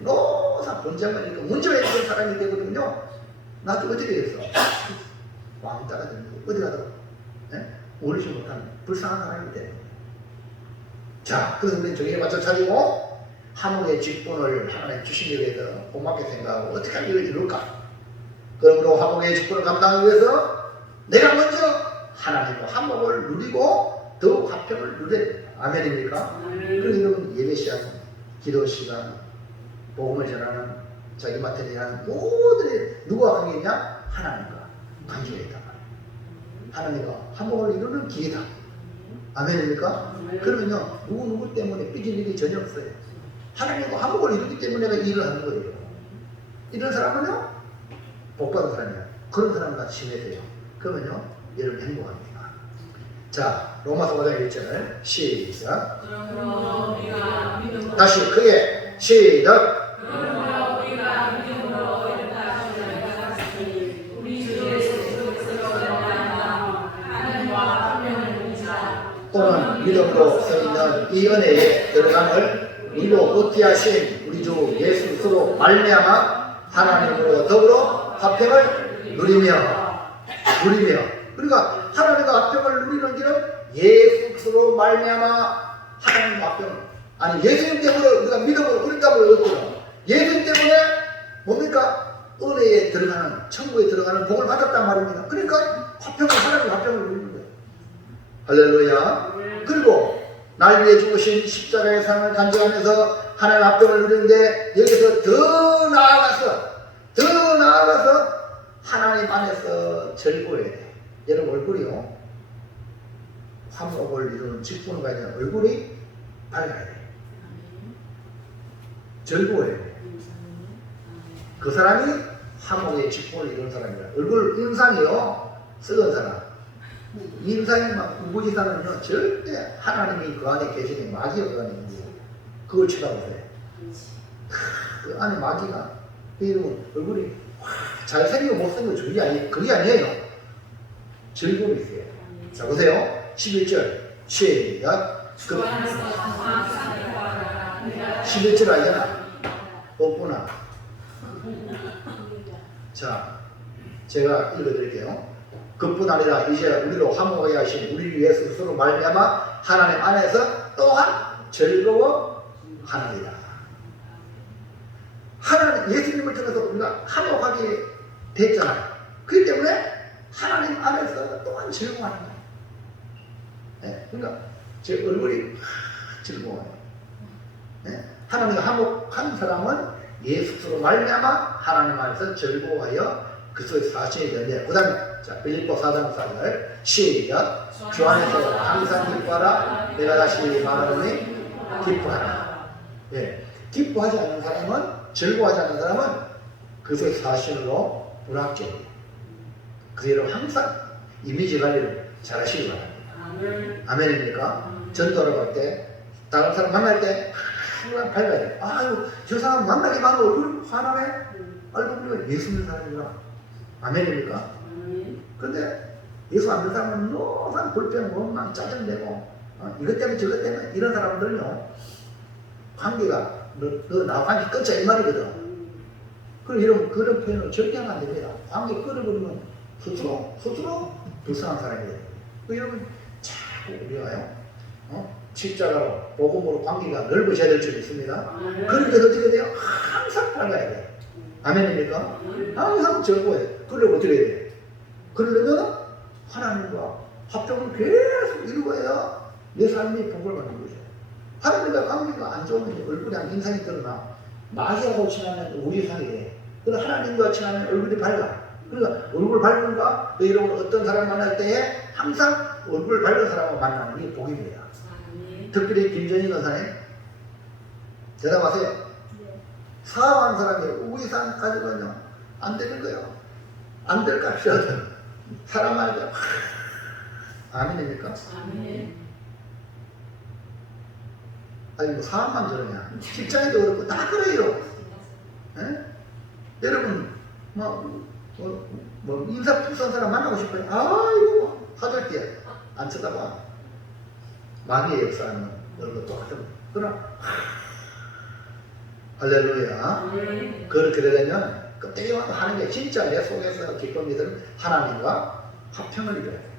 노사 본장만 이니까 문제가 있는 사람이 되거든요. 나도 어떻게 했어? 왕따가 됩니다. 어디 가도 오르지 못하는 불쌍한 사람이 되는 거예요. 자, 그래서 우리는 정의에 맞춰 차리고 화목의 직분을 하나님 주신 것에 대해서 고맙게 생각하고 어떻게 하면 이걸 이룰까? 그러므로 화목의 직분을 감당하기 위해서 내가 먼저 하나님과 화목을 누리고 더욱 화평을 누려야 됩니다. 아멘입니까? 그래서 여러분 예배 시간, 기도 시간, 복음을 전하는 자기 맡은 일하는 모든 누구와 관계있냐? 하나님과 관계가 있단 말이에요. 하나님과 화목을 이루는 기회다. 아멘입니까? 그러면요 누구 때문에 삐질 일이 전혀 없어요. 하나님과 화목을 이루기 때문에 내가 일을 하는 거예요. 이런 사람은요 복받은 사람이에요. 그런 사람과 친해져요. 그러면요 여러분 행복합니다. 자 로마서 5장 1절 시작. 그러므로 우리가 믿음으로 다시 크게 시작. 그러므로 우리가 믿음으로 이르다시피 우리 주 예수 그리스도로 말미암아 하나님과 화평을 누리자. 또는 믿음으로 서 있는 이 은혜에 들어감을 우리로 얻게 하신 우리 주 예수 그리스도로 말미암아 하나님으로 더불어 화평을 누리며 그러니까 하나님과 화평을 누리는 길은 예수 그리스도로 말미암아 하나님과 화평 아니 예수님 때문에 우리가 믿음으로 그러니까 얻거든. 예수님 때문에 뭡니까? 은혜에 들어가는 천국에 들어가는 복을 받았단 말입니다. 그러니까 화평을 하나님과 화평을 누리는 거예요. 할렐루야. 그리고 날 위해 죽으신 십자가의 삶을 간증하면서 하나님의 화평을 누리는데 여기서 더 나아가서 하나님 안에서 즐거워야 돼. 여러분 얼굴이요 화목을 이루는 직분을 가야 되는 얼굴이 밝아야 돼. 즐거워야 돼. 그 사람이 화목의 직분을 이루는 사람이라. 얼굴 인상이요 썩은 사람 인상이 막 우부지사는요 절대 하나님이 그 안에 계시는 마귀가 그 안에 있는 거예요. 그걸 쳐다보세요. 그 안에 마귀가 여러분 얼굴이 잘생기고 못생기고 그게 아니에요. 즐거움이 있어요. 자 보세요 11절 시작. 11절 알잖아. 없구나. 자 제가 읽어드릴게요. 그뿐 아니라 이제 우리로 화목하게 하신 우리 예수 그리스도로 말미암아 하나님 안에서 또한 즐거워하느니라. 하나님 예수님을 통해서 우리가 화목하게 됐잖아요. 그렇기 때문에 하나님 안에서 또한 즐거워하는 거예요. 네, 그러니까 제 얼굴이 즐거워요. 네, 하나님과 화목한 사람은 예수 그리스도로 말미암아 하나님 안에서 즐거워하여 그 속에서 사실이 되는데 그 다음에 자 빌립보 4장 4절 시작. 주 안에서 항상 기뻐하라. 내가 다시 말하노니 기뻐하라. 예, 기뻐하지 않는 사람은 즐거워하지 않는 사람은 그 속에서 사실로 불합격이에요. 그대로 항상 이미지 관리를 잘 하시기 바랍니다. 아멘입니까? 전도를 갈 때 다른 사람 만날 때 항상 밝아야 돼요. 아유 저 사람 만나기만 하고 얼굴이 화나네. 알고 보니까 예수 믿는 사람이구나. 아멘입니까? 그런데 예수 안 믿는 사람은 항상 불평, 원망, 짜증내고 이것 때문에 저것 때문에 이런 사람들은요 관계가 너 나와 관계 끊자 이 말이거든. 그럼 그런 표현을 절대 하면 안 됩니다. 관계 끊어버리면 스스로 불쌍한 사람이 돼요. 여러분 자꾸 우리가요 십자가로 복음으로 관계가 넓어져야 될 줄이 있습니다. 그러니까 어떻게 돼요? 항상 밝아야 돼요. 아멘입니까? 항상 즐거워요. 그러려면 어떻게 해야 돼요? 그러려면 하나님과 합종을 계속 이루어야 내 삶이 복을 받는 거죠. 하나님과 관계가 안 좋으면 얼굴이 안 인상이 드러나. 마귀하고 친하면 우리 상이 돼. 그러나 하나님과 친하면 얼굴이 밝아. 그러니까 얼굴 밝은가? 여러분 어떤 사람 만날 때에 항상 얼굴 밝은 사람을 만나는 게 복입니다. 특별히 김전희 권사님 대답하세요. 사업한 사람이 우위상 가지고는 안 되는 거예요. 안 될 값이라도 사람한테 아멘입니까? 아니 뭐 사업만 저러냐? 직장에도 그렇고 다 그래요. 에? 여러분 뭐 인사 풍성한 사람 만나고 싶어요. 아이고 하절띠야 안 쳐다봐. 마귀의 역사는 여러분 똑같은 그러나 할렐루야. 그렇게 되려면 그때에 와서 하는 게 진짜 내 속에서 기쁨이 드는 하나님과 화평을 이뤄야 돼.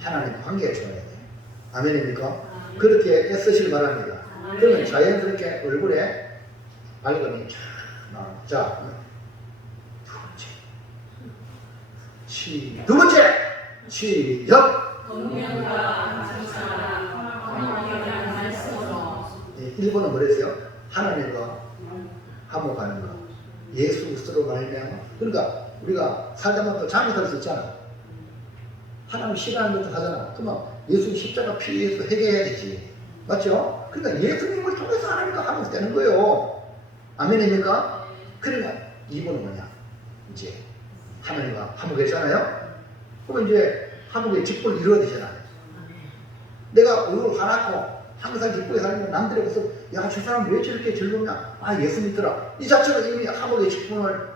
하나님과 관계가 좋아야 돼. 아멘입니까? 그렇게 애쓰시기 바랍니다. 그러면 자연스럽게 얼굴에 밝음이 쫙 나옵니다. 자, 두 번째 시작. 일본은 뭐랬어요? 하나님과 화목하는 거. 예수 그리스도로 말미암아. 그러니까 우리가 살다 보면 또 잘못할 수 있잖아. 하나님 싫어하는 것도 하잖아. 그러면 예수 십자가 피해서 해결해야 되지. 맞죠? 그러니까 예수님을 통해서 하나님과 화목이 되는 거예요. 아멘입니까? 그러니까 이번은 뭐냐? 이제 하나님과 화목했잖아요. 그러면 이제 화목의 직분을 이루어야 되잖아. 내가 얼굴 화났고 항상 기쁘게 살면 남들이 벌써 야, 저 사람 왜 저렇게 즐겁냐? 아, 예수 믿더라. 이 자체가 이미 화목의 직분을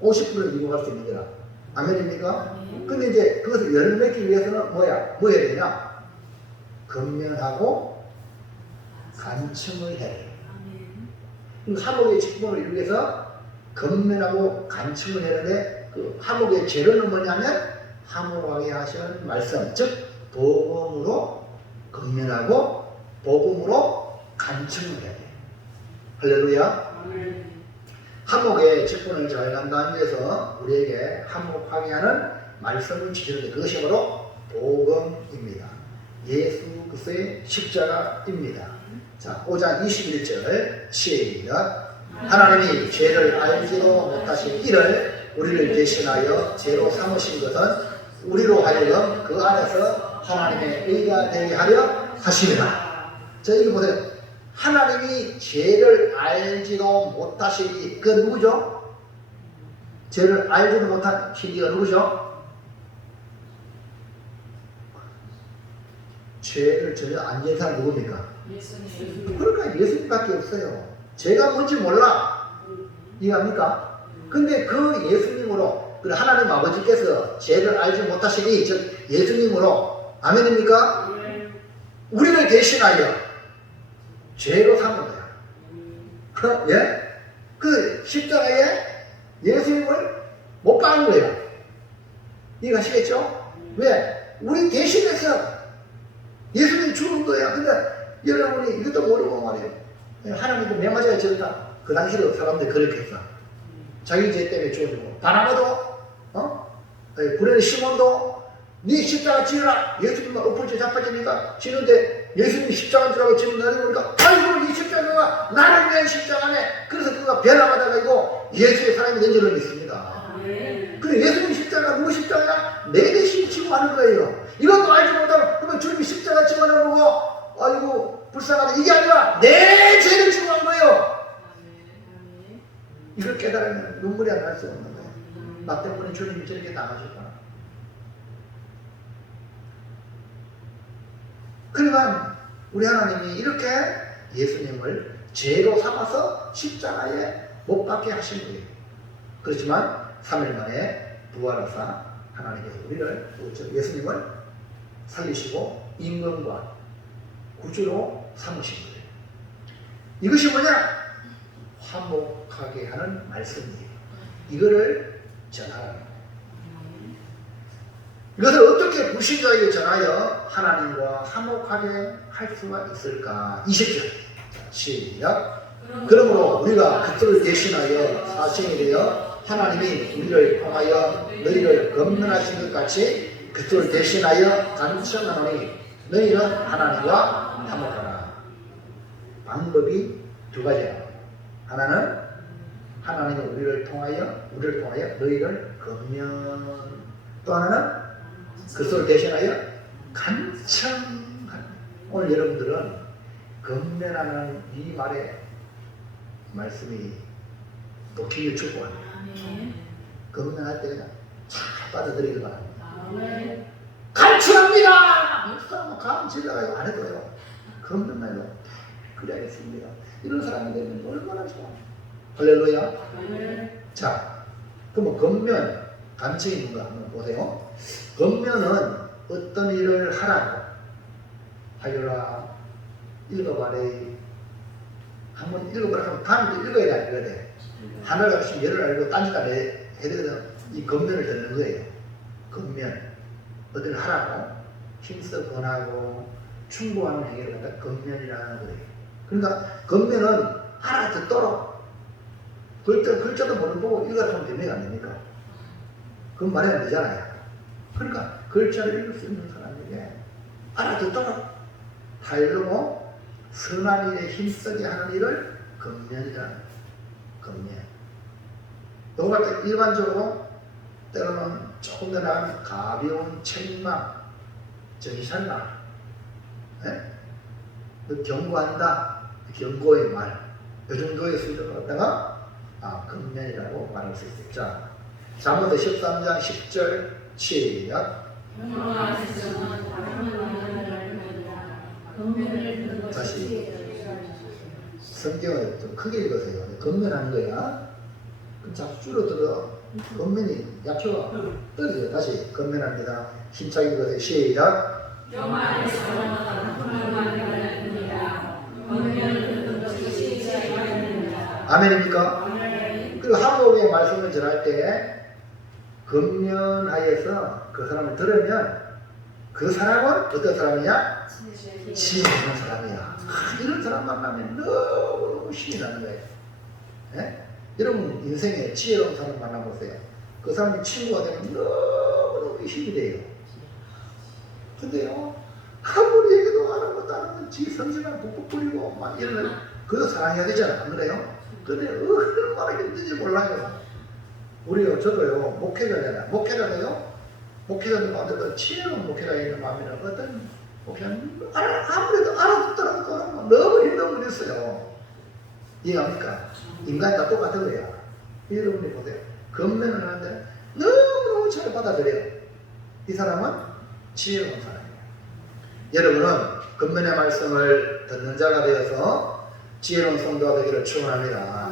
50%를 이루어갈 수 있는 거라. 아멘입니까? 근데 이제 그것을 열매맺기 위해서는 뭐 해야 되냐? 근면하고 간청을 해야 돼. 화목의 직분을 이루기 위해서 근면하고 간청을 해야 되는데 그 화목의 재료는 뭐냐면 화목하게 하시는 말씀, 즉 복음으로 근면하고 복음으로 간청을 해야 돼. 할렐루야. 화목의 직분을 잘 감당하기 위해서 우리에게 화목하게 하는 말씀을 지키는데 그것이 바로 복음입니다. 예수 그리스도의 십자가입니다. 자, 5장 21절 시작. 하나님이 죄를 알지도 못하신 이를 우리를 대신하여 죄로 삼으신 것은 우리로 하여금 그 안에서 하나님의 의가 되게 하려 하심이라. 자, 이거 보세요. 하나님이 죄를 알지도 못하시니 그 누구죠? 죄를 알지도 못한 시기가 누구죠? 죄를 전혀 안 지은 사람 누굽니까? 예수님. 그러니까 예수님밖에 없어요. 죄가 뭔지 몰라. 이해합니까? 근데 그 예수님으로 그 하나님 아버지께서 죄를 알지 못하시니 즉 예수님으로 아멘입니까? 우리를 대신하여 죄로 삼은 거야. 예? 그 십자가에 예수님을 못 박은 거예요. 이해가시겠죠? 왜? 우리 대신해서 예수님이 죽은 거야. 근데 여러분이 이것도 모르고 말이에요. 하나님도 매맞아야 지었다. 그 당시도 사람들이 그렇게 했어. 자기 죄 때문에 죽었고. 바나바도, 구레네 시몬도 네 십자가 지으라. 예수님만 엎어져 자빠지니까 지는데 예수님이 십자가인 줄 알고 지는 날이 오니까 아이고 이 십자가가 나를 위한 십자가네. 그래서 그가 변화받아가지고 예수의 사람이 된 줄로 믿습니다. 근데 예수님 십자가 누구 십자가야? 내 대신 지고 하는 거예요. 이것도 알지 못하면 그러면 주님이 십자가 지고하는 거고 아이고 불쌍하다 이게 아니라 내 죄를 지고 한 거예요. 이걸 깨달으면 눈물이 안 날 수 없는 거예요. 나 때문에 주님이 저렇게 당하셨구나. 그러니까 우리 하나님이 이렇게 예수님을 죄로 삼아서 십자가에 못 박게 하신 거예요. 그렇지만 3일 만에 부활하사 하나님께서 우리를 예수님을 살리시고 임금과 구주로 삼으신 거예요. 이것이 뭐냐? 화목하게 하는 말씀이에요. 이거를 전하라는 거예요. 이것을 어떻게 불신자에게 전하여 하나님과 화목하게 할 수가 있을까? 20절 시작. 그러므로 우리가 그들을 대신하여 사생이 되어 하나님이 우리를 통하여 너희를 건면하신 것 같이 그들을 대신하여 간청하노니 너희는 하나님과 화목하라. 방법이 두 가지야. 하나는 하나님은 우리를 통하여 너희를 건면, 또 하나는 그리스도를 대신하여 간청하는. 오늘 여러분들은 건면하는 이 말에 말씀이 또 귀에 축복합니다. 건면할 때 그냥 잘 받아들이기 바랍니다. 간청합니다. 목사 뭐 감지가 안 해도요. 건면만요. 그래야겠습니다. 이런 사람이 되면 얼마나 좋아. 할렐루야. 자, 그러면 건면, 간청이 있는가 한번 보세요. 건면은 어떤 일을 하라고 하여라, 읽어봐래. 한번 읽어보라 하면 다음에 읽어야 돼. 하나를 가르치면 예를 알고 딴짓 안 해야 되거든. 이 건면을 듣는 거예요. 건면. 어떤 일을 하라고 힘써 권하고 충고하는 행위를 갖다 건면이라는 거예요. 그러니까 건면은 알아듣도록 글자도 모르는 보고 읽어라면 되면 안 됩니까? 그건 말이 안 되잖아요. 그러니까 글자를 읽을 수 있는 사람에게 알아듣도록 하려고 선한 일에 힘쓰게 하는 일을 건면이라는 건면. 요거 갖다 일반적으로 때로는 조금 더 나은 가벼운 책망, 정신 차리라, 경고한다, 경고의 말, 이 정도의 수준을 갖다가 건면이라고 말할 수 있어요. 자, 잠언 13장 10절 시작. 다시 성경을 좀 크게 읽으세요. 건면하는 거야. 그럼 자꾸 줄어들어. 건면이 약효가 떨어져요. 다시 건면합니다. 힘차게 읽으세요. 시작. 아멘입니까? 그리고 한국의 말씀을 전할 때 건면하여서 그 사람을 들으면 그 사람은 어떤 사람이냐? 지혜 있는 사람이야. 이런 사람 만나면 너무너무 힘이 나는 거예요. 네? 여러분 인생에 지혜로운 사람 만나보세요. 그 사람이 친구가 되면 너무너무 힘이 돼요. 근데요, 아무리 얘기도 안 하고 다른 지 성질만 푹푹 뿌리고 막 이러면 그거 사랑해야 되잖아. 안 그래요? 근데 얼마나 힘든지 몰라요. 저도요, 목회자잖아요. 목회자들 가운데도 지혜로운 목회자가 있는 마음이라 어떤 목회자는 아무래도 알아듣더라도 너무 힘든 분이 있어요. 이해합니까? 인간이 다 똑같은 거야. 여러분이 보세요. 건면을 하는데 너무너무 잘 받아들여요. 이 사람은 지혜로운 사람이에요. 여러분은 건면의 말씀을 듣는 자가 되어서 지혜로운 성도가 되기를 축원합니다.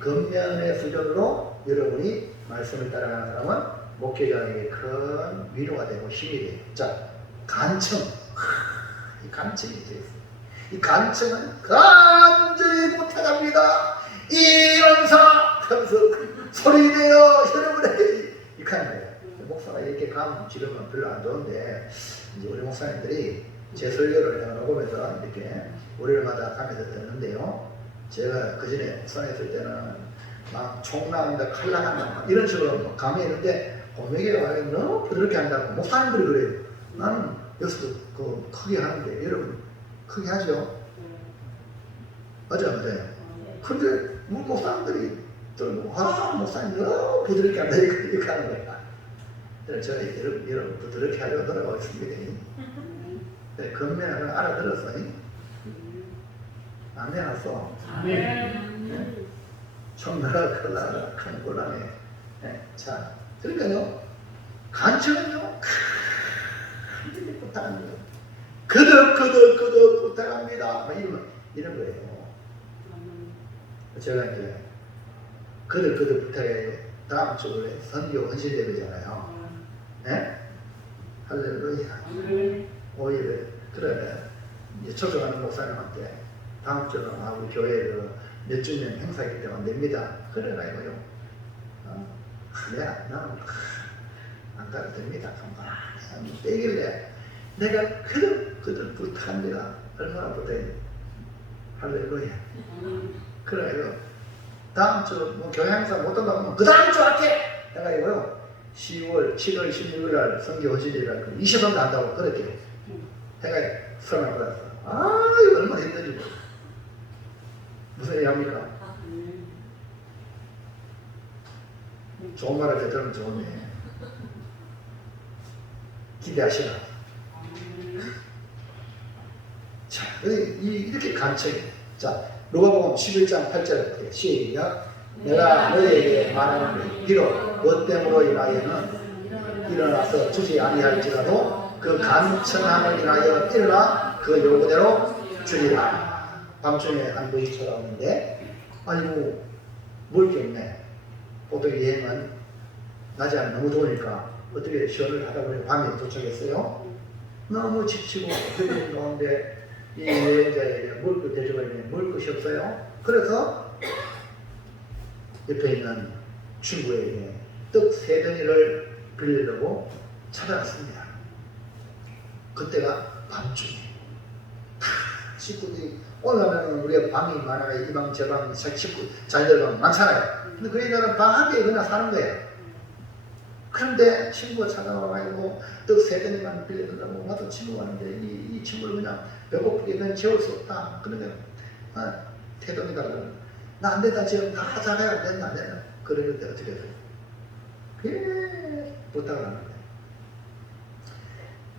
건면의 수준으로 여러분이 말씀을 따라가는 사람은 목회자에게 큰 위로가 되고 힘이 돼요. 자, 간청. 이 간청이 있어요. 이 간청은 간절히 부탁합니다. 이런사 하면서 소리 내어 여러분에게 이렇게 하는 거예요. 목사가 이렇게 감 지르면 별로 안 좋은데 이제 우리 목사님들이 제 설교를 해놓으면서 이렇게 월요일마다 가면서 듣는데요. 제가 그 전에 목사했을 때는 막 총 나간다, 칼 나간다 이런 식으로 감이 있는데 고명이가 너무 부드럽게 한다고 목사님들이 그래요. 나는 여기서도 그 크게 하는데 여러분 크게 하죠? 맞아요. 근데 목사님들이 또 목사님 너무 부드럽게 한다 이렇게 하는 거야. 그래서 제가 여러분 부드럽게 하려고 노력하고 있습니다. 네, 건면을 알아들었어. 안 해놨어. 청나라 클라라 큰 곤란해. 자, 그러니까요, 간청은요, 간절히 부탁합니다. 그득 부탁합니다. 이런 거예요. 제가 이제 그득 부탁해요. 다음 주에 선교 헌신대회잖아요. 네? 할렐루야. 오히려 그래 이제 초청하는 목사님한테 다음 주는 우리 교회 몇 주년 행사이기 때문에 냅니다. 그래라 이거요. 나는 안 가도 됩니다. 가만히 떼길래 내가 그들 부탁합니다. 얼마나 부탁해. 할렐루야. 그래요. 다음 주 뭐 교회 행사 못 한다고 그 다음 주 할게. 내가 이거요. 10월, 7월, 16일 날 선교 헌신일날 20원 한다고 그렇게 해가 수상을 받았어. 이거 얼마나 힘든지. 무슨 일 합니까? 좋은 말을 들으면 좋네. 기대하시라. 자, 이렇게 간청이. 자, 누가복음 11장 8절에 시작. 내가 너희에게 말하는 비록 뭐 때문으로 인하여는 일어나서 주지 아니할지라도 그 간청함을 인하여 일어나 그 요구대로 주리라. 밤중에 한 번이 찾아오는데 아이고 먹을 게 없네. 보통 여행은 낮에 너무 더우니까 어떻게 시연을 하다 보니 밤에 도착했어요. 너무 지치고 그런 가운데 이 여행자에게 먹을 것 대접을 했는데 먹을 것이 없어요. 그래서 옆에 있는 친구에게 떡 3덩이를 빌리려고 찾아갔습니다. 그때가 밤중에 식구들이 오늘은 우리가 방이 많아요. 이 방, 저 방, 식구 자녀들 방 많잖아요. 근데 그 애들은 방 한 개에 그냥 사는 거예요. 그런데 친구가 찾아와가지고 떡 3덩이만 빌려달라고 나도 친구가 왔는데 이 친구를 그냥 배고프게 그냥 재울 수 없다. 그러면 태동이 달라고 나 안 된다. 지금 다 하자가야 안 된다. 안 된다. 그러는데 어떻게 해서요? 부탁을 하는 거예요.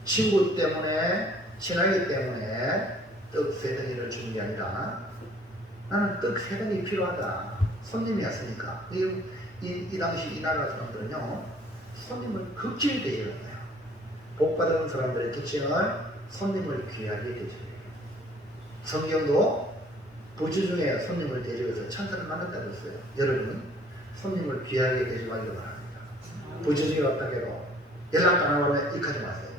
친구 때문에, 친하기 때문에 떡 3덩이를 주는 게 아니라 나는 떡 3덩이 필요하다. 손님이 왔으니까. 이 당시 이 나라 사람들은요, 손님을 극진히 대접해요. 복받은 사람들의 특징을 손님을 귀하게 대접해요. 성경도 부주 중에 손님을 대접해서 천사를 만났다고 했어요. 여러분은 손님을 귀하게 대접하기를 바랍니다. 부주 중에 왔다 해도 연락 안 하면 익하지 마세요.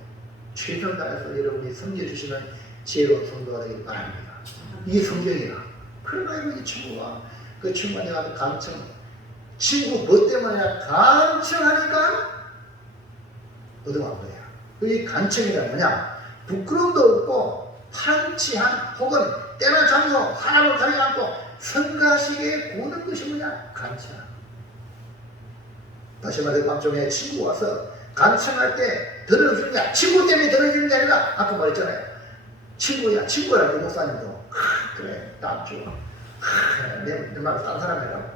최선 다해서 여러분이 섬겨주시는 지혜로운 성도가 되길 바랍니다. 이게 성경이야. 그러나 이 친구가 그 친구가 내가 간청 친구 뭐 때문에 간청하니까 얻어간 거야. 이 간청이란 뭐냐? 부끄러움도 없고 파렴치한 혹은 때나 장소 사람을 가리지 않고 성가시게 보는 것이 뭐냐? 간청. 다시 말해 밤중에 친구 와서 간청할 때 들어주느냐? 친구 때문에 들어주는 게 아니라 아까 말했잖아요. 친구야. 친구야. 그 목사님도 그래 나 줘. 내 말 딴 사람이라고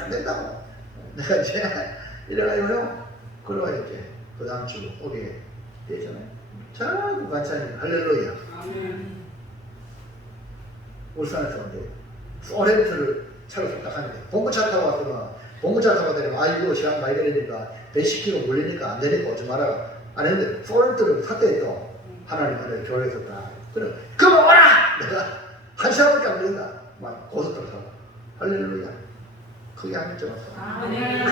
안 된다고. 내가 이제 이래가지고요. 그러고 이제 그 다음 주 오게 되잖아요. 자꾸 간청이 할렐루야. 울산에서 이제 소렌트를 차로 딱 하는데 봉구차 타고 왔으면 봉구차 타고 다니면 아이고 시간 많이 걸리니까 110km 몰리니까 안 되니까 오지 마라 안 했는데 소렌트를 샀대 또 하나님을 교회에서 다 그래 그만 오라! 내가 1시간밖에 안 걸린다 막 고속도로 타고 할렐루야 그게 안 했죠.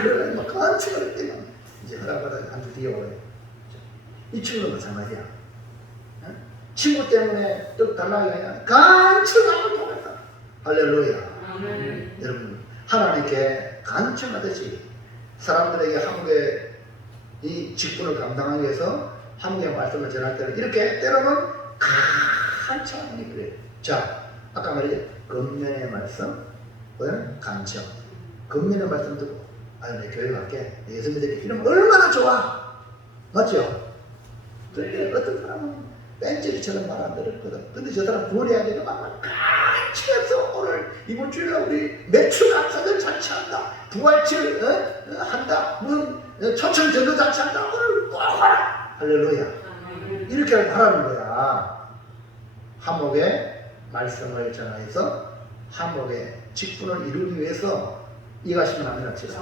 그래 막 간청을 했더니 이제 허락받아 한 주 뒤에 오래 이 친구는 마찬가지야. 친구 때문에 떡 달라고 하냐 간청하고 통했다. 할렐루야. 여러분 하나님께 간청하듯이 사람들에게 한국의 이 직분을 감당하기 위해서 한국의 말씀을 전할 때는 이렇게 때로는 간청하는 게 그래요. 자 아까 말이죠. 겉면의 말씀 간청 겉면의 말씀 듣고 내 교회 갈게 예수 믿을게 이러면 얼마나 좋아. 맞죠? 그런데 어떤 사람은 뺀질이처럼 말 안 들었거든. 근데 저 사람 구원해야 되는 막 같이해서 오늘 이번 주에 우리 매출 감사절 잔치한다. 부활절 한다. 초청 전도 잔치한다. 오늘 꼭 와라. 할렐루야. 이렇게 하라는 거야. 한목의 말씀을 전하여서 한목의 직분을 이루기 위해서 이가시면 안 되나치라.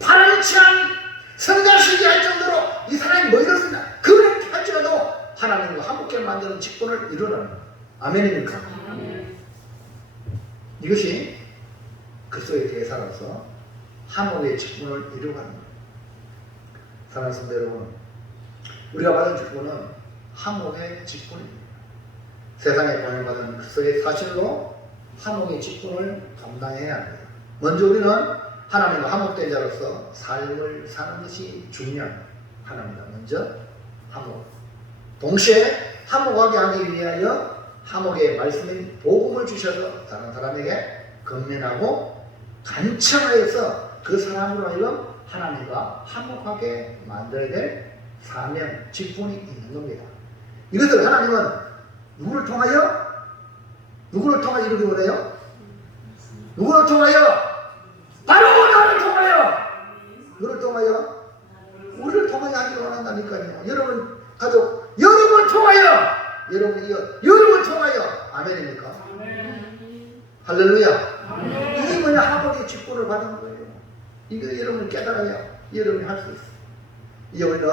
파란치한 성가시게 할 정도로 이 사람이 뭐 이렇습니다. 그렇게 할지라도 하나님과 한국교회 만드는 직분을 이루는 아멘입니까? 이것이 그리스도의 대사로서 한국의 직분을 이루가는 거예요. 사랑하는 성도 여러분, 우리가 받은 직분은 한국의 직분입니다. 세상에 보내받은 그리스도의 사실로 한국의 직분을 감당해야 합니다. 먼저 우리는 하나님과 한국된 자로서 삶을 사는 것이 중요한 하나입니다. 먼저 한국. 동시에 한국하게 하기 위하여 한국의 말씀인 복음을 주셔서 다른 사람에게 건면하고 간청하여서 그 사람으로 하여금 하나님과 한국하게 만들어야 될 사명, 직분이 있는 겁니다. 이것을 하나님은 누구를 통하여 이루기 원해요? 누구를 통하여? 바로 나를 통하여. 누구를 통하여? 우리를 통하여 하기를 원한다니까요. 여러분 가족, 여러분 통하여, 여러분 통하여. 아멘입니까? 할렐루야. 이게 뭐냐? 하복의 직분을 받은 거예요. 이거 여러분 깨달아야 여러분이 할 수 있어요. 이제 우리는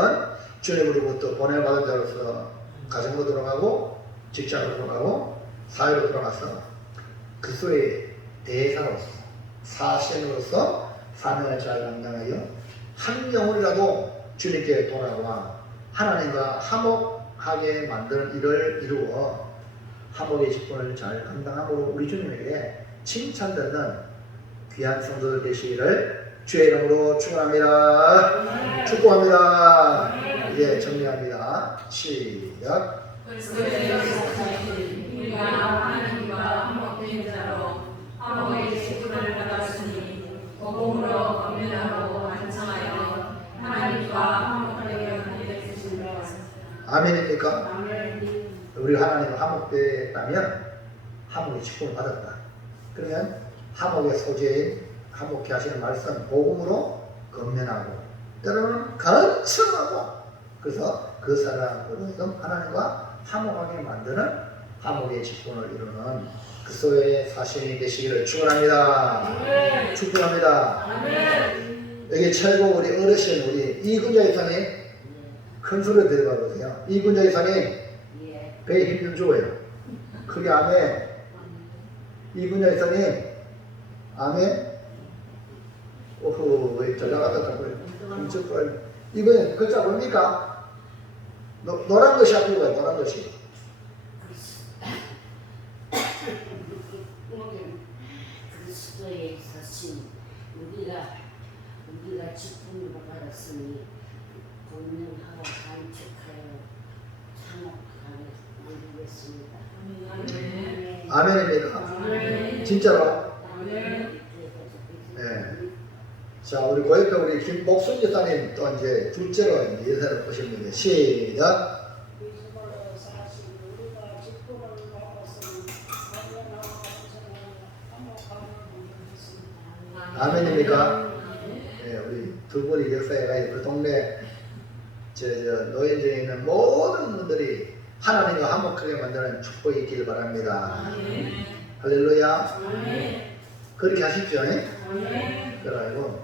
주님으로부터 보내받은 자로서 가정으로 돌아가고 직장으로 돌아가고 사회로 돌아가서 그리스도의 대사로서 사신으로서 사명을 잘 감당하여 한 영혼이라도 주님께 돌아와 하나님과 화목하게 만드는 일을 이루어 화목의 직분을 잘 감당함으로 우리 주님에게 칭찬받는 귀한 성도들 되시기를 주의 이름으로 축원합니다. 축복합니다. 이제 정리합니다. 시작. 우리가 하나님과 화목된 자로 화목의 직분을 받았으니 복음으로 건면하고 간청하여 하나님과 화목하게 하게 되시는 것을. 아멘입니까? 우리 하나님과 화목되었다면 화목의 직분을 받았다. 그러면 화목의 소재인 화목케 하시는 말씀 복음으로 건면하고 때로는 간청하고 그래서 그 사람으로서 하나님과 화목하게 만드는 화목의 직분을 이루는 그리스도의 사신이 되시기를 축원합니다. 축복합니다. 여기 최고 우리 어르신 우리 이군자 이사님 큰 소리 들어가 보세요. 이군자 이사님 배에 힘 좀 줘요. 크게 아멘. 이군자 이사님 아멘. 오호 왜 전화가다고요? 엄청 빨리. 이거 글자 뭡니까? 노란 것이 앞으로 가요. 노란 것이. 그리스도의 사신 우리가 직분을 받았으니 공명하고 간직하여 참혹하게 만들겠습니다. 아멘입니까? 진짜로? 네. 자, 우리 고역교 우리 김복순 여사님 또 이제 둘째로 이제 예사를 보십니다. 시작. 아멘입니까? 네, 우리 두 분이 역사에 가요. 그 동네 노인정에 있는 모든 분들이 하나님과 화목하게 만드는 축복이 있기를 바랍니다. 할렐루야. 그렇게 하십시오. 그래가지고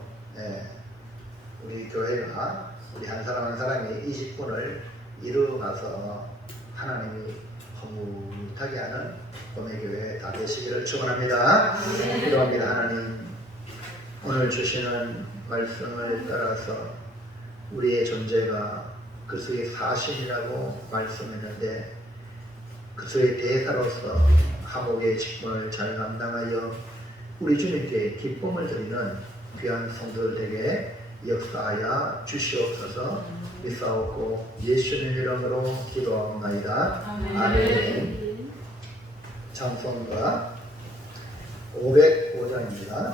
우리 교회가 우리 한 사람 한 사람이 이 직분을 이루어가서 하나님이 허물하게 하는 고매교회 다 되시기를 축원합니다. 기도합니다. 하나님 오늘 주시는 말씀을 따라서 우리의 존재가 그리스도의 사신이라고 말씀했는데 그리스도의 대사로서 화목의 직분을 잘 감당하여 우리 주님께 기쁨을 드리는 귀한 성도들에게 역사하여 주시옵소서. 믿사옵고 예수님 이름으로 기도하옵나이다. 아멘. 찬송가 505장입니다.